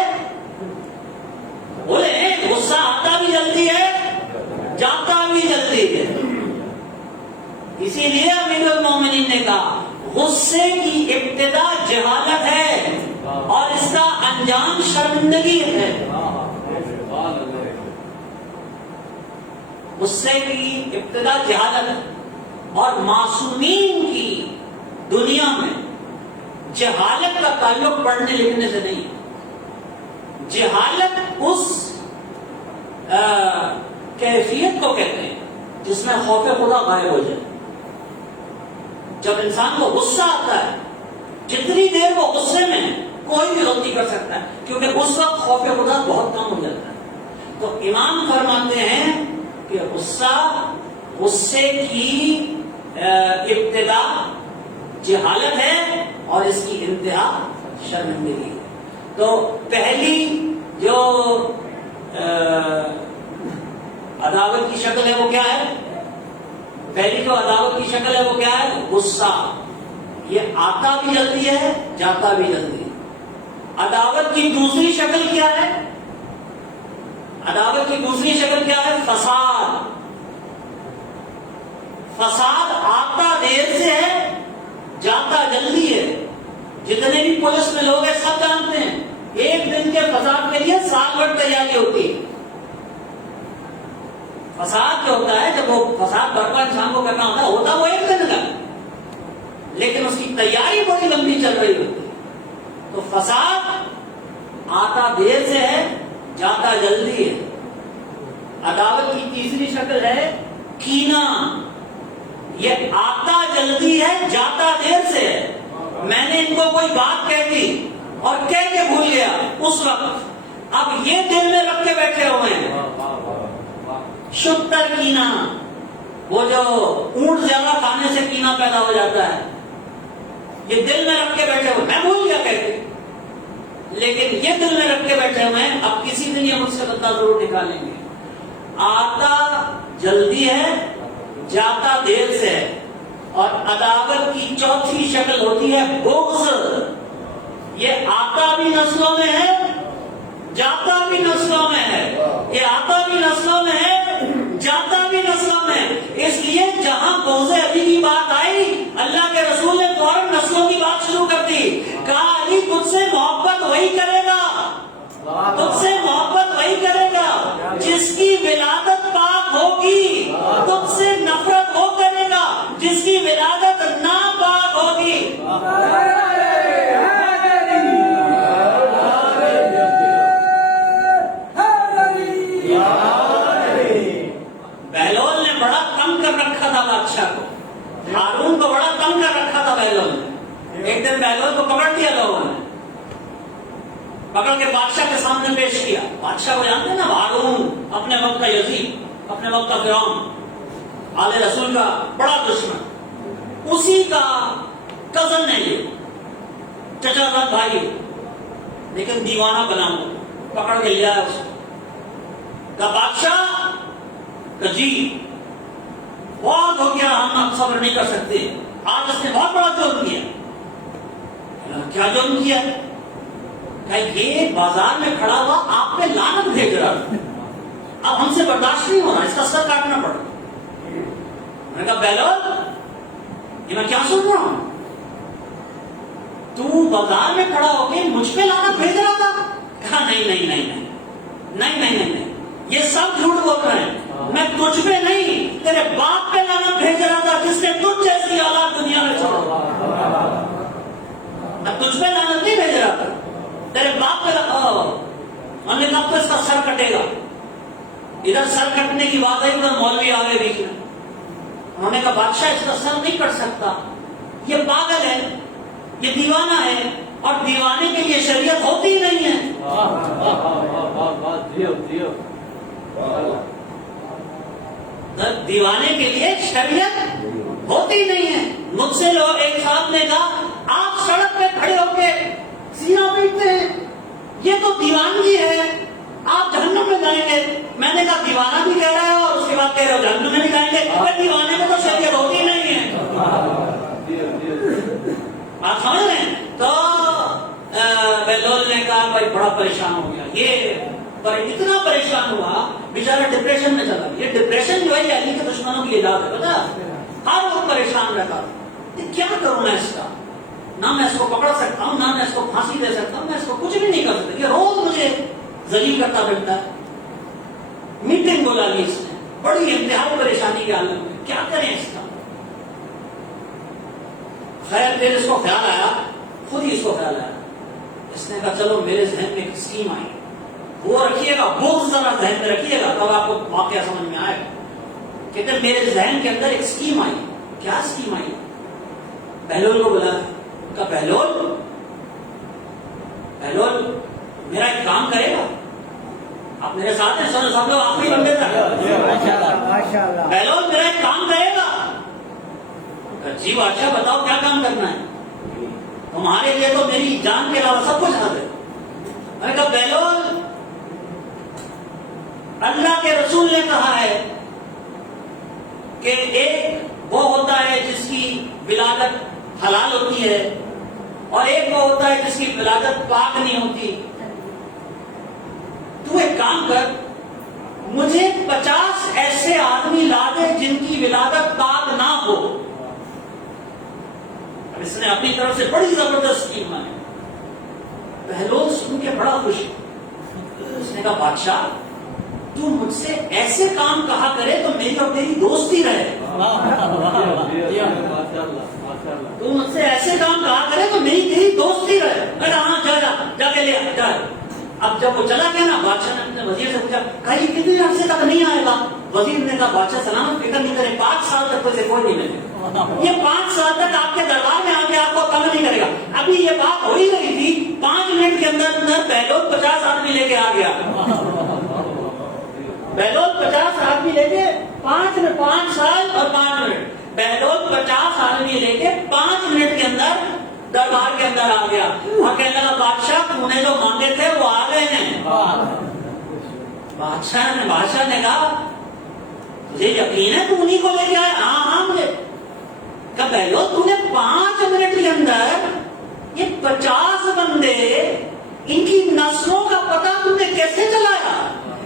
بولے غصہ آتا بھی جلدی ہے، جاتا بھی جلدی ہے. اسی لیے امیر المومنین نے کہا غصے کی ابتدا جہالت ہے اور اس کا انجام شرمندگی ہے. غصے کی ابتدا جہالت ہے، اور معصومین کی دنیا میں جہالت کا تعلق پڑھنے لکھنے سے نہیں. جہالت اس کیفیت کو کہتے ہیں جس میں خوف خدا غائب ہو جائے. جب انسان کو غصہ آتا ہے، جتنی دیر وہ غصے میں کوئی بھی غلطی کر سکتا ہے، کیونکہ اس وقت خوف خدا بہت کم ہو جاتا ہے. تو امام فرماتے ہیں کہ غصے کی ابتدا جہالت ہے اور اس کی انتہا شرمندگی ہے. تو پہلی جو عداوت کی شکل ہے وہ کیا ہے؟ پہلی جو عداوت کی شکل ہے وہ کیا ہے؟ غصہ. یہ آتا بھی جلدی ہے، جاتا بھی جلدی ہے. عداوت کی دوسری شکل کیا ہے؟ عداوت کی دوسری شکل کیا ہے؟ فساد. فساد آتا دیر سے ہے، جاتا جلدی ہے. جتنے بھی پولیس میں لوگ ہیں سب جانتے ہیں ایک دن کے فساد کے لیے سال بھر تیاری ہوتی ہے. فساد جو ہوتا ہے، جب وہ فساد برپا انسان کو کرنا ہوتا ہے وہ ایک دن کا، لیکن اس کی تیاری بڑی لمبی چل رہی ہوتی ہے. تو فساد آتا دیر سے ہے، جاتا جلدی ہے. عداوت کی تیسری شکل ہے کینہ. یہ آتا جلدی ہے، جاتا دیر سے ہے. میں نے ان کو کوئی بات کہہ دی اور کہہ کے بھول گیا اس وقت، اب یہ دل میں رکھ کے بیٹھے ہوئے ہیں. شتر کینہ، وہ جو اونٹ زیادہ کھانے سے کینہ پیدا ہو جاتا ہے، یہ دل میں رکھ کے بیٹھے ہوئے. میں بھول گیا کہتے، لیکن یہ دل میں رکھ کے بیٹھے ہوئے ہیں اب کسی دن یہ مجھ سے بدلہ ضرور نکالیں گے. آتا جلدی ہے، جاتا دیر سے ہے. اور عداوت کی چوتھی شکل ہوتی ہے بغض. یہ آتا بھی نسلوں میں ہے، جاتا بھی نسلوں میں ہے. یہ آتا بھی نسلوں میں ہے، جاتا بھی نسلوں میں. اس لیے جہاں بغض علی کی بات آئی، اللہ کے رسول نے فوراً نسلوں کی بات شروع کر دی. کہا علی تجھ سے محبت وہی کرے گا، تجھ سے محبت وہی کرے گا جس کی ولادت پاک ہوگی. تجھ سے نفرت وہ کرے گا جس کی ولادت ناپاک ہوگی. بہلول نے بڑا تنگ کر رکھا تھا بادشاہ کو، ہارون کو بڑا تنگ کر رکھا تھا بہلول نے. ایک دن بہلول کو پکڑ دیا لوگوں نے، پکڑ کے بادشاہ کے سامنے پیش کیا. بادشاہ کو جانتے ہیں نا، ہارون اپنے وقت کا یزید، اپنے وقت کا فرعون، آل رسول کا بڑا دشمن، اسی کا کزن ہے یہ، چچا کا بھائی، لیکن دیوانہ بنا ہوا. پکڑ کے لیا اس کو. کہا بادشاہ کہ جی بہت ہو گیا، ہم اب صبر نہیں کر سکتے، آج اس نے بہت بڑا جرم کیا. کیا جرم کیا؟ کہ یہ بازار میں کھڑا ہوا آپ پہ لعنت بھیج رہا، اب ہم سے برداشت نہیں ہو رہا، اس کا سر کاٹنا پڑا. میں نے کہا بہلول یہ میں کیا سن رہا ہوں، تو بازار میں کھڑا ہو کے مجھ پہ لعنت بھیج رہا تھا؟ کہا نہیں نہیں نہیں نہیں نہیں نہیں نہیں، یہ سب جھوٹ بول رہے ہیں. میں تجھ پہ نہیں، تیرے باپ پہ لعنت بھیج رہا تھا جس نے تجھ جیسی اولاد دنیا میں چھوڑا. میں تجھ پہ لعنت نہیں بھیج رہا تھا، تیرے باپ پہ. ہم نے کہا تو اس کا سر کٹے گا. ادھر سر کٹنے کی بات ہے، ادھر مولوی آ گئے بیچ میں. انہوں نے کہا بادشاہ اس کا سر نہیں کٹ سکتا، یہ پاگل ہے، یہ دیوانہ ہے، اور دیوانے کے لیے شریعت ہوتی ہی نہیں ہے. دیوانے کے لیے شریعت ہوتی نہیں ہے. مجھ سے لوگ ایک صاحب نے کہا آپ سڑک پہ کھڑے ہو کے سینہ پیٹتے ہیں، یہ تو دیوانگی ہے، آپ جہنم میں جائیں گے. میں نے کہا دیوانہ بھی کہہ رہا ہے اور اس کے بعد کہہ رہے ہو جہنم میں بھی جائیں گے. دیوانے میں تو شریعت ہوتی نہیں ہے. آپ سمجھ رہے ہیں؟ تو بہلول نے کہا بھائی بڑا پریشان ہو گیا. یہ پر اتنا پریشان ہوا بیچارہ ڈپریشن میں چلا. یہ ڈپریشن جو ہے یہ علی کے دشمنوں کی علاج ہے، پتا ہر وقت پریشان رہتا. کیا کروں میں اس کا؟ نہ میں اس کو پکڑ سکتا ہوں، نہ میں اس کو پھانسی دے سکتا ہوں، میں اس کو کچھ بھی نہیں کر سکتا، یہ روز مجھے ذلیل کرتا پھرتا ہے۔ میٹنگ بلا لی اس نے بڑی انتہائی پریشانی کے عالم میں، کیا کریں اس کا؟ خیر پھر اس کو خیال آیا، خود ہی اس کو خیال آیا، اس نے کہا چلو میرے ذہن میں ایک اسکیم آئی، وہ رکھیے گا، بہت ذرا ذہن میں رکھیے گا، تب آپ کو واقعہ سمجھ میں آئے گا۔ کہتے میرے ذہن کے اندر ایک اسکیم آئی۔ کیا اسکیم آئی؟ بہلول کو بلا، کہا بہلول میرا ایک کام کرے گا؟ آپ میرے ساتھ ہیں؟ سب لوگ آخری بندے تک ماشاء اللہ۔ بہلول میرا ایک کام کرے گا؟ جی بادشاہ بتاؤ کیا کام کرنا ہے؟ تمہارے لیے تو میری جان کے علاوہ سب کچھ حاضر ہے۔ میں نے کہا بہلول، اللہ کے رسول نے کہا ہے کہ ایک وہ ہوتا ہے جس کی ولادت حلال ہوتی ہے اور ایک وہ ہوتا ہے جس کی ولادت پاک نہیں ہوتی۔ تو ایک کام کر، مجھے 50 ایسے آدمی لا دے جن کی ولادت پاک نہ ہو۔ اب اس نے اپنی طرف سے بڑی زبردست اسکیم بنائی۔ بہلول سن کے بڑا خوش، اس نے کہا بادشاہ تو مجھ سے ایسے کام کہا کرے تو میری اور تیری دوستی رہے، تو مجھ سے ایسے کام کہا کرے تو میری تیری دوستی رہے۔ میں کہا ہاں جا کے لے جا۔ اب جب وہ چلا گیا نا، بادشاہ نے اپنے وزیر سے پوچھا کہا یہ کتنے عرصے تک نہیں آئے گا؟ وزیر نے کہا بادشاہ سلامت فکر نہیں کرے، 5 سال تک اسے کوئی نہیں ملے، یہ 5 سال تک آپ کے دربار میں آ کے آپ کو تنگ نہیں کرے گا۔ ابھی یہ بات ہو ہی رہی تھی، 5 منٹ کے اندر بہلول 50 آدمی لے کے آ گیا۔ بہلول 50 آدمی لے کے 5 سال اور 5 منٹ، بہلول 50 آدمی لے کے 5 منٹ کے اندر دربار کے اندر آ گیا اور کہنے لگا بادشاہ تم نے جو مانگے تھے وہ آ گئے ہیں۔ بادشاہ نے کہا تجھے یقین ہے تو انہیں کو لے کے آئے؟ ہاں مجھے۔ کہا بہلول تو نے 5 منٹ کے اندر یہ 50 بندے، ان کی نسلوں کا پتہ تم نے کیسے چلایا؟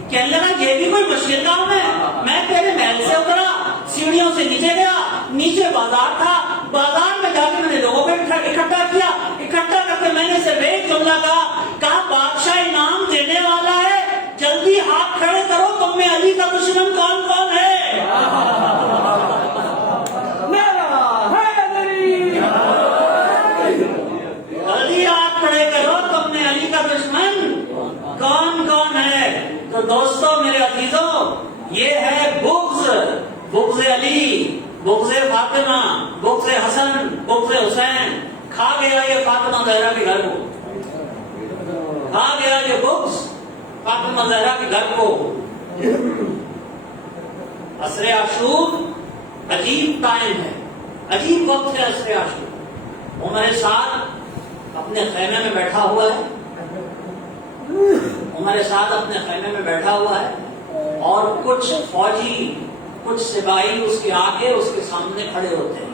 کہنے لگا یہ بھی کوئی مشکل کام ہے، میں تیرے محل سے اترا، سیڑھیوں سے نیچے گیا، نیچے بازار تھا، بازار میں جا کے میں نے لوگوں کو اکٹھا کیا، اکٹھا کر کے میں نے صرف ایک جملہ کہا بادشاہ انعام دینے والا ہے، جلدی ہاتھ کھڑے کرو، تم میں علی کا دشمن کون کون ہے؟ جلدی ہاتھ کھڑے کرو، تم میں علی کا دشمن کون کون ہے؟ تو دوستو میرے عزیزوں، یہ ہے بغض علی، بغض فاطمہ، بغض حسن، بغض حسین۔ کھا گیا یہ فاطمہ زہرا کے گھر کو، کھا گیا یہ بغض فاطمہ زہرا کے گھر کو۔ عصر عاشور عجیب ٹائم ہے، عجیب وقت ہے عصر عاشور۔ عمر سعد اپنے خیمے میں بیٹھا ہوا ہے، عمر سعد اپنے خیمے میں بیٹھا ہوا ہے اور کچھ فوجی، کچھ سپاہی اس کے آگے اس کے سامنے کھڑے ہوتے ہیں،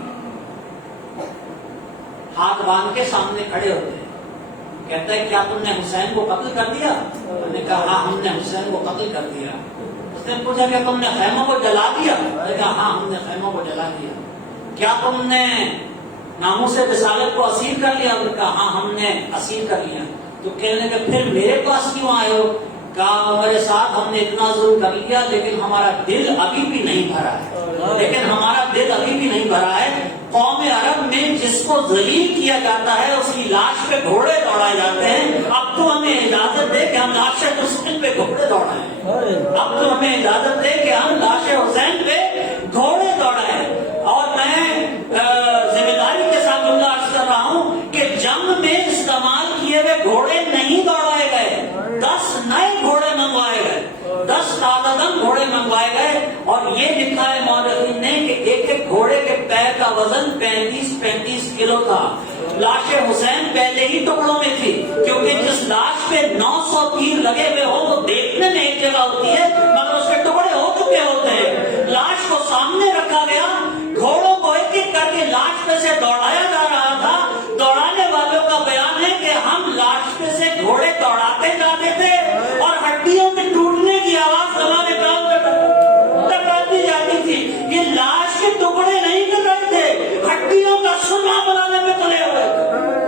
ہاتھ باندھ کے سامنے کھڑے ہوتے ہیں۔ کہتا ہے کیا تم نے حسین کو قتل کر دیا؟ میں نے کہا ہاں ہم نے حسین کو قتل کر دیا۔ اس نے پوچھا کیا تم نے خیموں کو جلا دیا؟ میں نے کہا ہاں ہم نے خیموں کو جلا دیا۔ کیا تم نے ناموس رسالت کو اسیر کر لیا؟ میں نے کہا ہاں ہم نے اسیر کر لیا۔ تو کہنے کہ پھر میرے پاس کیوں آئے ہو؟ کہا ہمارے ساتھ ہم نے اتنا ظلم کر لیا لیکن ہمارا دل ابھی بھی نہیں بھرا ہے، قوم عرب میں جس کو ذلیل کیا جاتا ہے اس کی لاش پہ گھوڑے دوڑائے جاتے ہیں، اب تو ہمیں اجازت دے کہ ہم لاش حسین پہ گھوڑے دوڑائیں، اب تو ہمیں اجازت دے کہ ہم لاش حسین پہ گھوڑے دوڑائیں۔ اور میں ذمہ داری کے ساتھ جملہ عرض کر رہا ہوں کہ جنگ میں استعمال کیے ہوئے گھوڑے نہیں دوڑائے گئے، 10 نئے گھوڑے منگوائے گئے، 10 تازہ دم گھوڑے منگوائے گئے۔ اور یہ لکھا ہے مورخین نے کہ ایک ایک گھوڑے کے پیر کا وزن 35 کلو تھا۔ لاش حسین پہلے ہی ٹکڑوں میں تھی، کیونکہ جس لاش پہ 900 تیر لگے ہوئے ہو وہ دیکھنے میں ایک جگہ ہوتی ہے مگر اس کے ٹکڑے ہو چکے ہوتے ہیں۔ لاش کو سامنے رکھا گیا، گھوڑوں کو ایک ایک کر کے لاش پہ سے دوڑایا جا رہا تھا۔ دوڑانے والوں کا بیان ہے کہ ہم لاش پہ سے گھوڑے دوڑاتے جاتے تھے اور ہڈیوں کے ٹوٹنے کی آواز ہمارے کان پہ ٹکراتی جاتی تھی۔ یہ لاش کے ٹکڑے نہیں کر رہے تھے، ہڈیوں کا سرما بنانے میں تلے ہوئے تھے۔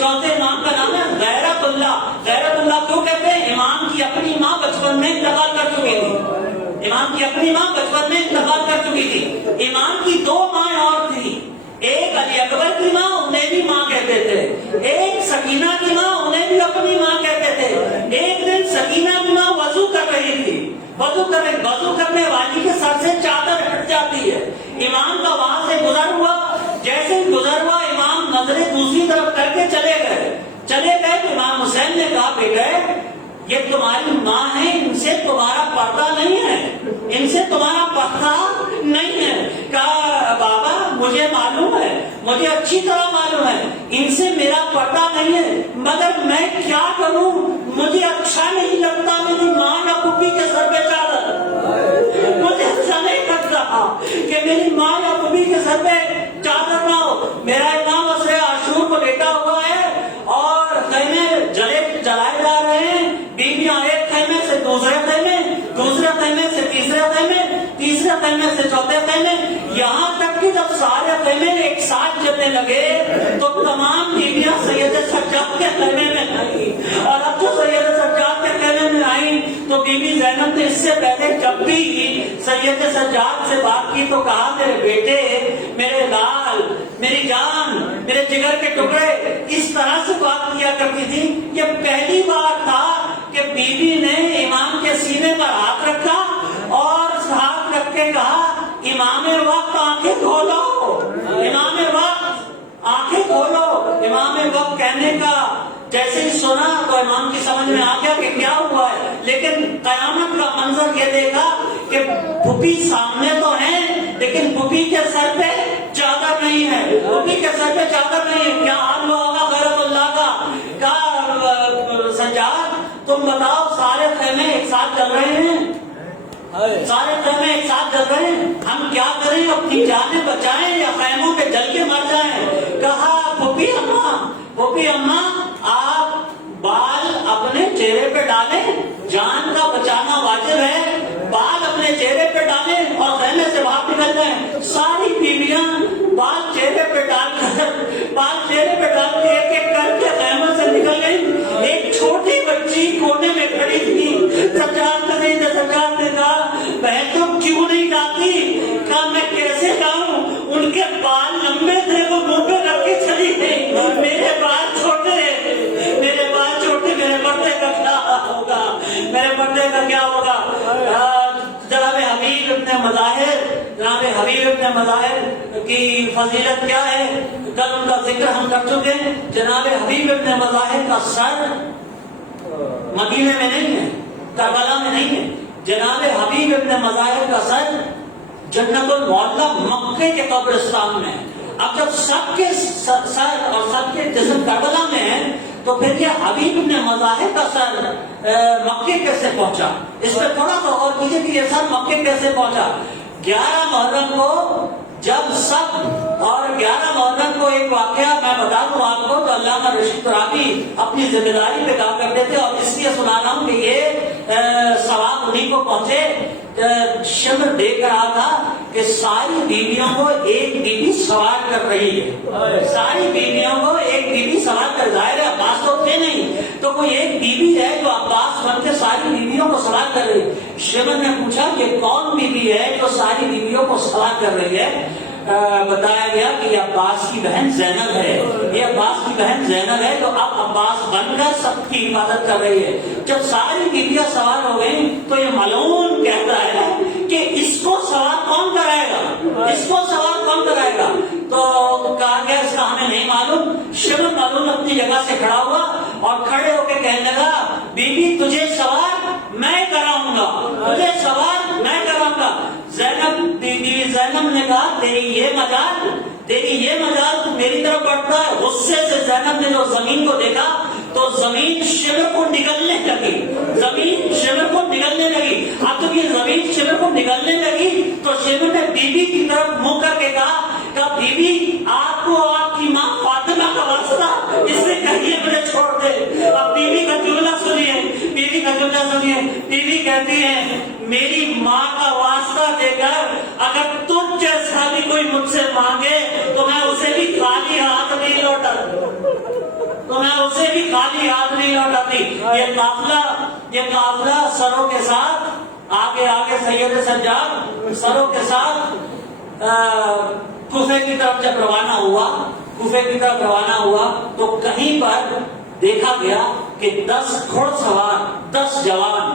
چوتھے امام کا نام ہے غیرت اللہ. غیرت اللہ کیوں کہتے ہیں؟ امام کی اپنی ماں بچپن میں انتقال کر چکی تھی. امام کی اپنی ماں بچپن میں انتقال کر چکی تھی. امام کی دو ماں اور تھی. ایک علی اکبر کی ماں، انہیں بھی ماں کہتے تھے. ایک سکینہ کی ماں، انہیں بھی اپنی ماں کہتے تھے. ایک دن سکینہ کی ماں وضو کر رہی تھی. وضو کرنے والی کے سر سے چادر ہٹ جاتی ہے. امام کا وہاں سے گزر ہوا. جیسے ہی گزر ہوا امام نظریں دوسری طرف کر کے چلے گئے تو امام حسین نے کہا بیٹے یہ تمہاری ماں ہے، ان سے تمہارا پردہ نہیں ہے، ان سے تمہارا پردہ نہیں ہے. کہا بابا مجھے معلوم ہے، مجھے اچھی طرح معلوم ہے ان سے میرا پردہ نہیں ہے، مگر میں کیا کروں؟ مجھے اچھا نہیں لگتا میری ماں یا پھوپھی کے سر پہ چادر. مجھے اچھا نہیں لگتا کہ میری ماں یا پھوپھی کے سر پہ چادر نہ ہو. میرا امام عصر عاشور کو لیٹا ہوا ہے اور خیمے جلائے جا رہے ہیں. بیویاں ایک خیمے سے دوسرے خیمے، دوسرے خیمے سے تیسرے خیمے، تیسرے خیمے سے چوتھے خیمے، یہاں تک کہ جب سارے خیمے ایک ساتھ جلنے لگے تو تمام بیویاں سید سجاد کے خیمے میں آئیں. اور اب جو سید سجاد کے خیمے میں آئیں تو بی بی زینب نے اس سے پہلے جب بھی سید سجاد سے بات کی تو کہا میرے بیٹے، میرے لال، میری جان، میرے جگر کے ٹکڑے، اس طرح سے بات کیا کرتی تھی. یہ پہلی بار تھا کہ بی بی نے امام کے سینے پر ہاتھ رکھا اور ہاتھ رکھ کے کہا امام وقت آنکھیں کھولو، امام وقت آنکھیں کھولو. امام وقت کہنے کا جیسے ہی سنا تو امام کی سمجھ میں آ گیا کہ کیا ہوا ہے. لیکن قیامت کا منظر یہ دیکھا کہ پھوپھی سامنے تو ہیں لیکن پھوپھی کے سر پہ چادر نہیں ہے، پھوپھی کے سر پہ چادر نہیں ہے. کیا حال ہوا ہوگا غیرت اللہ کا؟ کہا سجاد تم بتاؤ سارے خیمے ایک ساتھ چل رہے ہیں، سارے خیمے ایک ساتھ چل رہے ہیں، ہم کیا کریں؟ اپنی جانیں بچائیں یا خیموں پہ جل کے مر جائیں؟ کہا پھوپھی اماں آپ بال اپنے چہرے پہ ڈالیں، جان کا بچانا واجب ہے، بال اپنے چہرے پہ ڈالیں اور خیمے سے باہر نکل جائیں. ساری بیویاں بال چہرے پہ ڈال کے ایک ایک کر کے خیمے سے نکل گئی. ایک چھوٹی بچی کونے میں کھڑی تھی. سجاد نے کہا بہن تم کیوں نہیں جاتی؟ کہا میں کیسے جاؤں؟ ان کے بال لمبے تھے، وہ منہ پہ رکھ کے چلی گئی. میرے بال چھوٹے، میرے پردے کا کیا ہوگا؟ میرے پردے کا کیا ہوگا؟ جناب حبیب ابن مظاہر کی فضیلت کیا ہے؟ کل ان کا ذکر ہم کر چکے ہیں. جناب حبیب ابن مظاہر کا سر مدینے میں نہیں ہے، کربلا میں نہیں ہے. جناب حبیب ابن مظاہر کا سر جنت المعلی مکے کے قبرستان میں ہے. اب جب سب کے سر اور سب کے جسم کربلا میں ہیں تو پھر یہ حبیب ابن مظاہر کا سر مکے کیسے پہنچا؟ اس پہ تھوڑا سا اور کیجئے کہ یہ سر مکے کیسے پہنچا. 11 محرم کو جب سب اور 11 محرم کو ایک واقعہ میں بتا دوں آپ کو تو علامہ رشید ترابی اپنی ذمہ داری پہ کہا کرتے تھے اور اس لیے سنا رہا ہوں کہ یہ ثواب انہیں کو پہنچے. شمر دیکھ رہا تھا کہ ساری بیویوں کو ایک بیوی سوار کر رہی ہے، ساری بیویوں کو ایک بیوی سوار کر، ظاہر ہے عباس تو تھے نہیں تو کوئی ایک بیوی ہے جو عباس بن کے ساری بیویوں کو سوار کر رہی. شمر نے پوچھا یہ کون بیوی ہے جو ساری بیویوں کو سوار کر رہی ہے؟ بتایا گیا کہ یہ عباس کی بہن زینب ہے، یہ عباس کی بہن زینب ہے جو اب عباس بن کر سب کی حفاظت کر رہی ہے. جب ساری بیویاں سوار ہو گئی تو یہ ملعون کہتا ہے کہ اس کو سوار کون کرائے گا، اس کو سوار کون کرائے گا؟ تو کہا گیا اس کا ہمیں نہیں معلوم. شمر ملعون اپنی جگہ سے کھڑا ہوا اور کھڑے ہو کے کہنے لگا بی بی تجھے سوار میں کراؤں گا، تجھے سوار میں کراؤں گا. زینب نے کہا تیری یہ مجال تو میری طرف بڑھتا ہے. غصے سے زینب نے جو زمین کو دیکھا تو زمین شمر کو نگلنے لگی، زمین شمر کو نگلنے لگی. اب جب یہ زمین شمر کو نگلنے لگی تو شمر نے بی بی کی طرف منہ کر کے کہا بی بی آپ کو آپ کی ماں فاطمہ کا واسطہ اس سے کہیے مجھے چھوڑ دے. اب بیوی کا جملہ سنیے، بیوی کہتی ہے میری ماں کا واسطہ دے کر اگر تجھ جیسا بھی کوئی مجھ سے مانگے تو میں اسے بھی خالی ہاتھ نہیں لوٹا. تو یاد نہیں لوٹاتی. یہ قافلہ سروں کے ساتھ آگے سید سجاد سروں کے ساتھ کوفے کی طرف جب روانہ ہوا تو کہیں پر دیکھا گیا کہ 10 گھوڑ سوار 10 جوان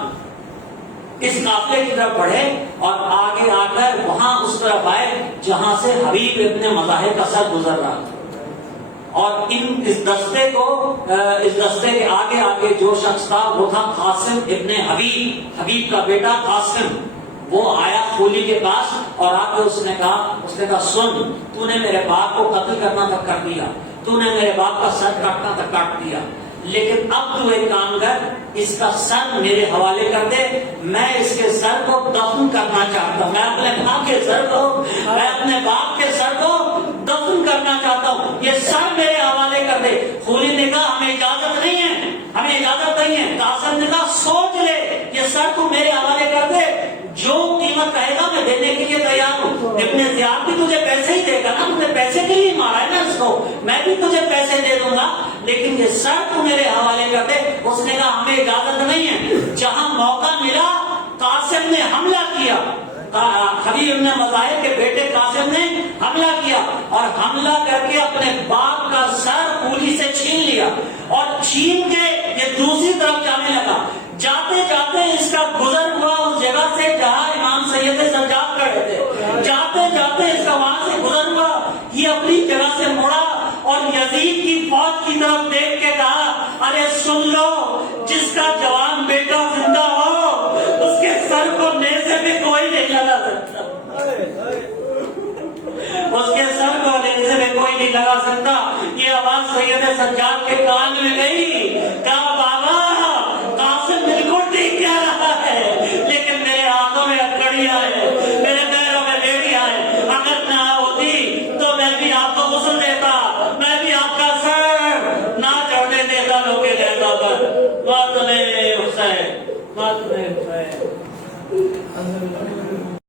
اس قافلے کی طرف بڑھے اور آگے آ کر وہاں اس طرف آئے جہاں سے حبیب ابن مظاہر کا سر گزر رہا تھا. اور اس دستے کے آگے جو شخص تھا وہ تھا قاسم ابن حبیب کا بیٹا قاسم. وہ آیا خولی کے پاس اور آ کے اس نے کہا سن، تو نے میرے باپ کو قتل کرنا تھا کر دیا، تو نے میرے باپ کا سر کاٹنا تھا کاٹ دیا، لیکن اب تو ایک کام کر، اس کا سر میرے حوالے کر دے، میں اس کے سر کو دفن کرنا چاہتا ہوں. میں اپنے باپ کے سر کو دفن کرنا چاہتا ہوں، یہ سر میرے حوالے کر دے. خولی نے کہا ہمیں اجازت نہیں ہے. قاسم نے کہا سوچ لے، یہ سر تو میرے حوالے کر دے، جو قیمت کہے گا میں دینے کے لیے تیار ہوں. ابن زیاد بھی تجھے پیسے ہی دے گا نا، تجھے پیسے کے لیے مارا ہے نا اس کو، میں بھی تجھے پیسے دے دوں گا، لیکن یہ سر تو میرے حوالے کر دے. اس نے کہا ہمیں اجازت نہیں ہے. جہاں موقع ملا قاسم نے حملہ کیا، حبیب ابن مظاہر کے بیٹے قاسم نے حملہ کیا اور حملہ کر کے اپنے باپ کا سر پولی سے چھین لیا اور چھین کے یہ دوسری طرف جانے لگا. جاتے جاتے اس کا گزر ہوا اس جگہ سے جہاں امام سید سجاد کھڑے تھے. جاتے جاتے اس کا وہاں سے گزر ہوا، یہ اپنی جگہ سے مڑا اور یزید کی فوج کی طرف دیکھ کے کہا ارے سن لو، جس کا جوان بیٹا زندہ ہو اس کے سر کو نیزے میں کوئی نہیں لگا سکتا. اس کے سر کو نیزے میں کوئی نہیں لگا سکتا. یہ آواز سید سجاد کے کان میں گئی. کہا بابا قاسم بالکل ٹھیک کہہ رہا ہے، لیکن میرے ہاتھوں میں ہتھکڑیاں ہیں، میرے پیروں میں بیڑیاں ہیں. اگر نہ ہوتی تو میں بھی آپ کو غسل دیتا، میں بھی آپ کا سر نہ چڑھنے دیتا، لوگ لیتا پر ماتم حسین.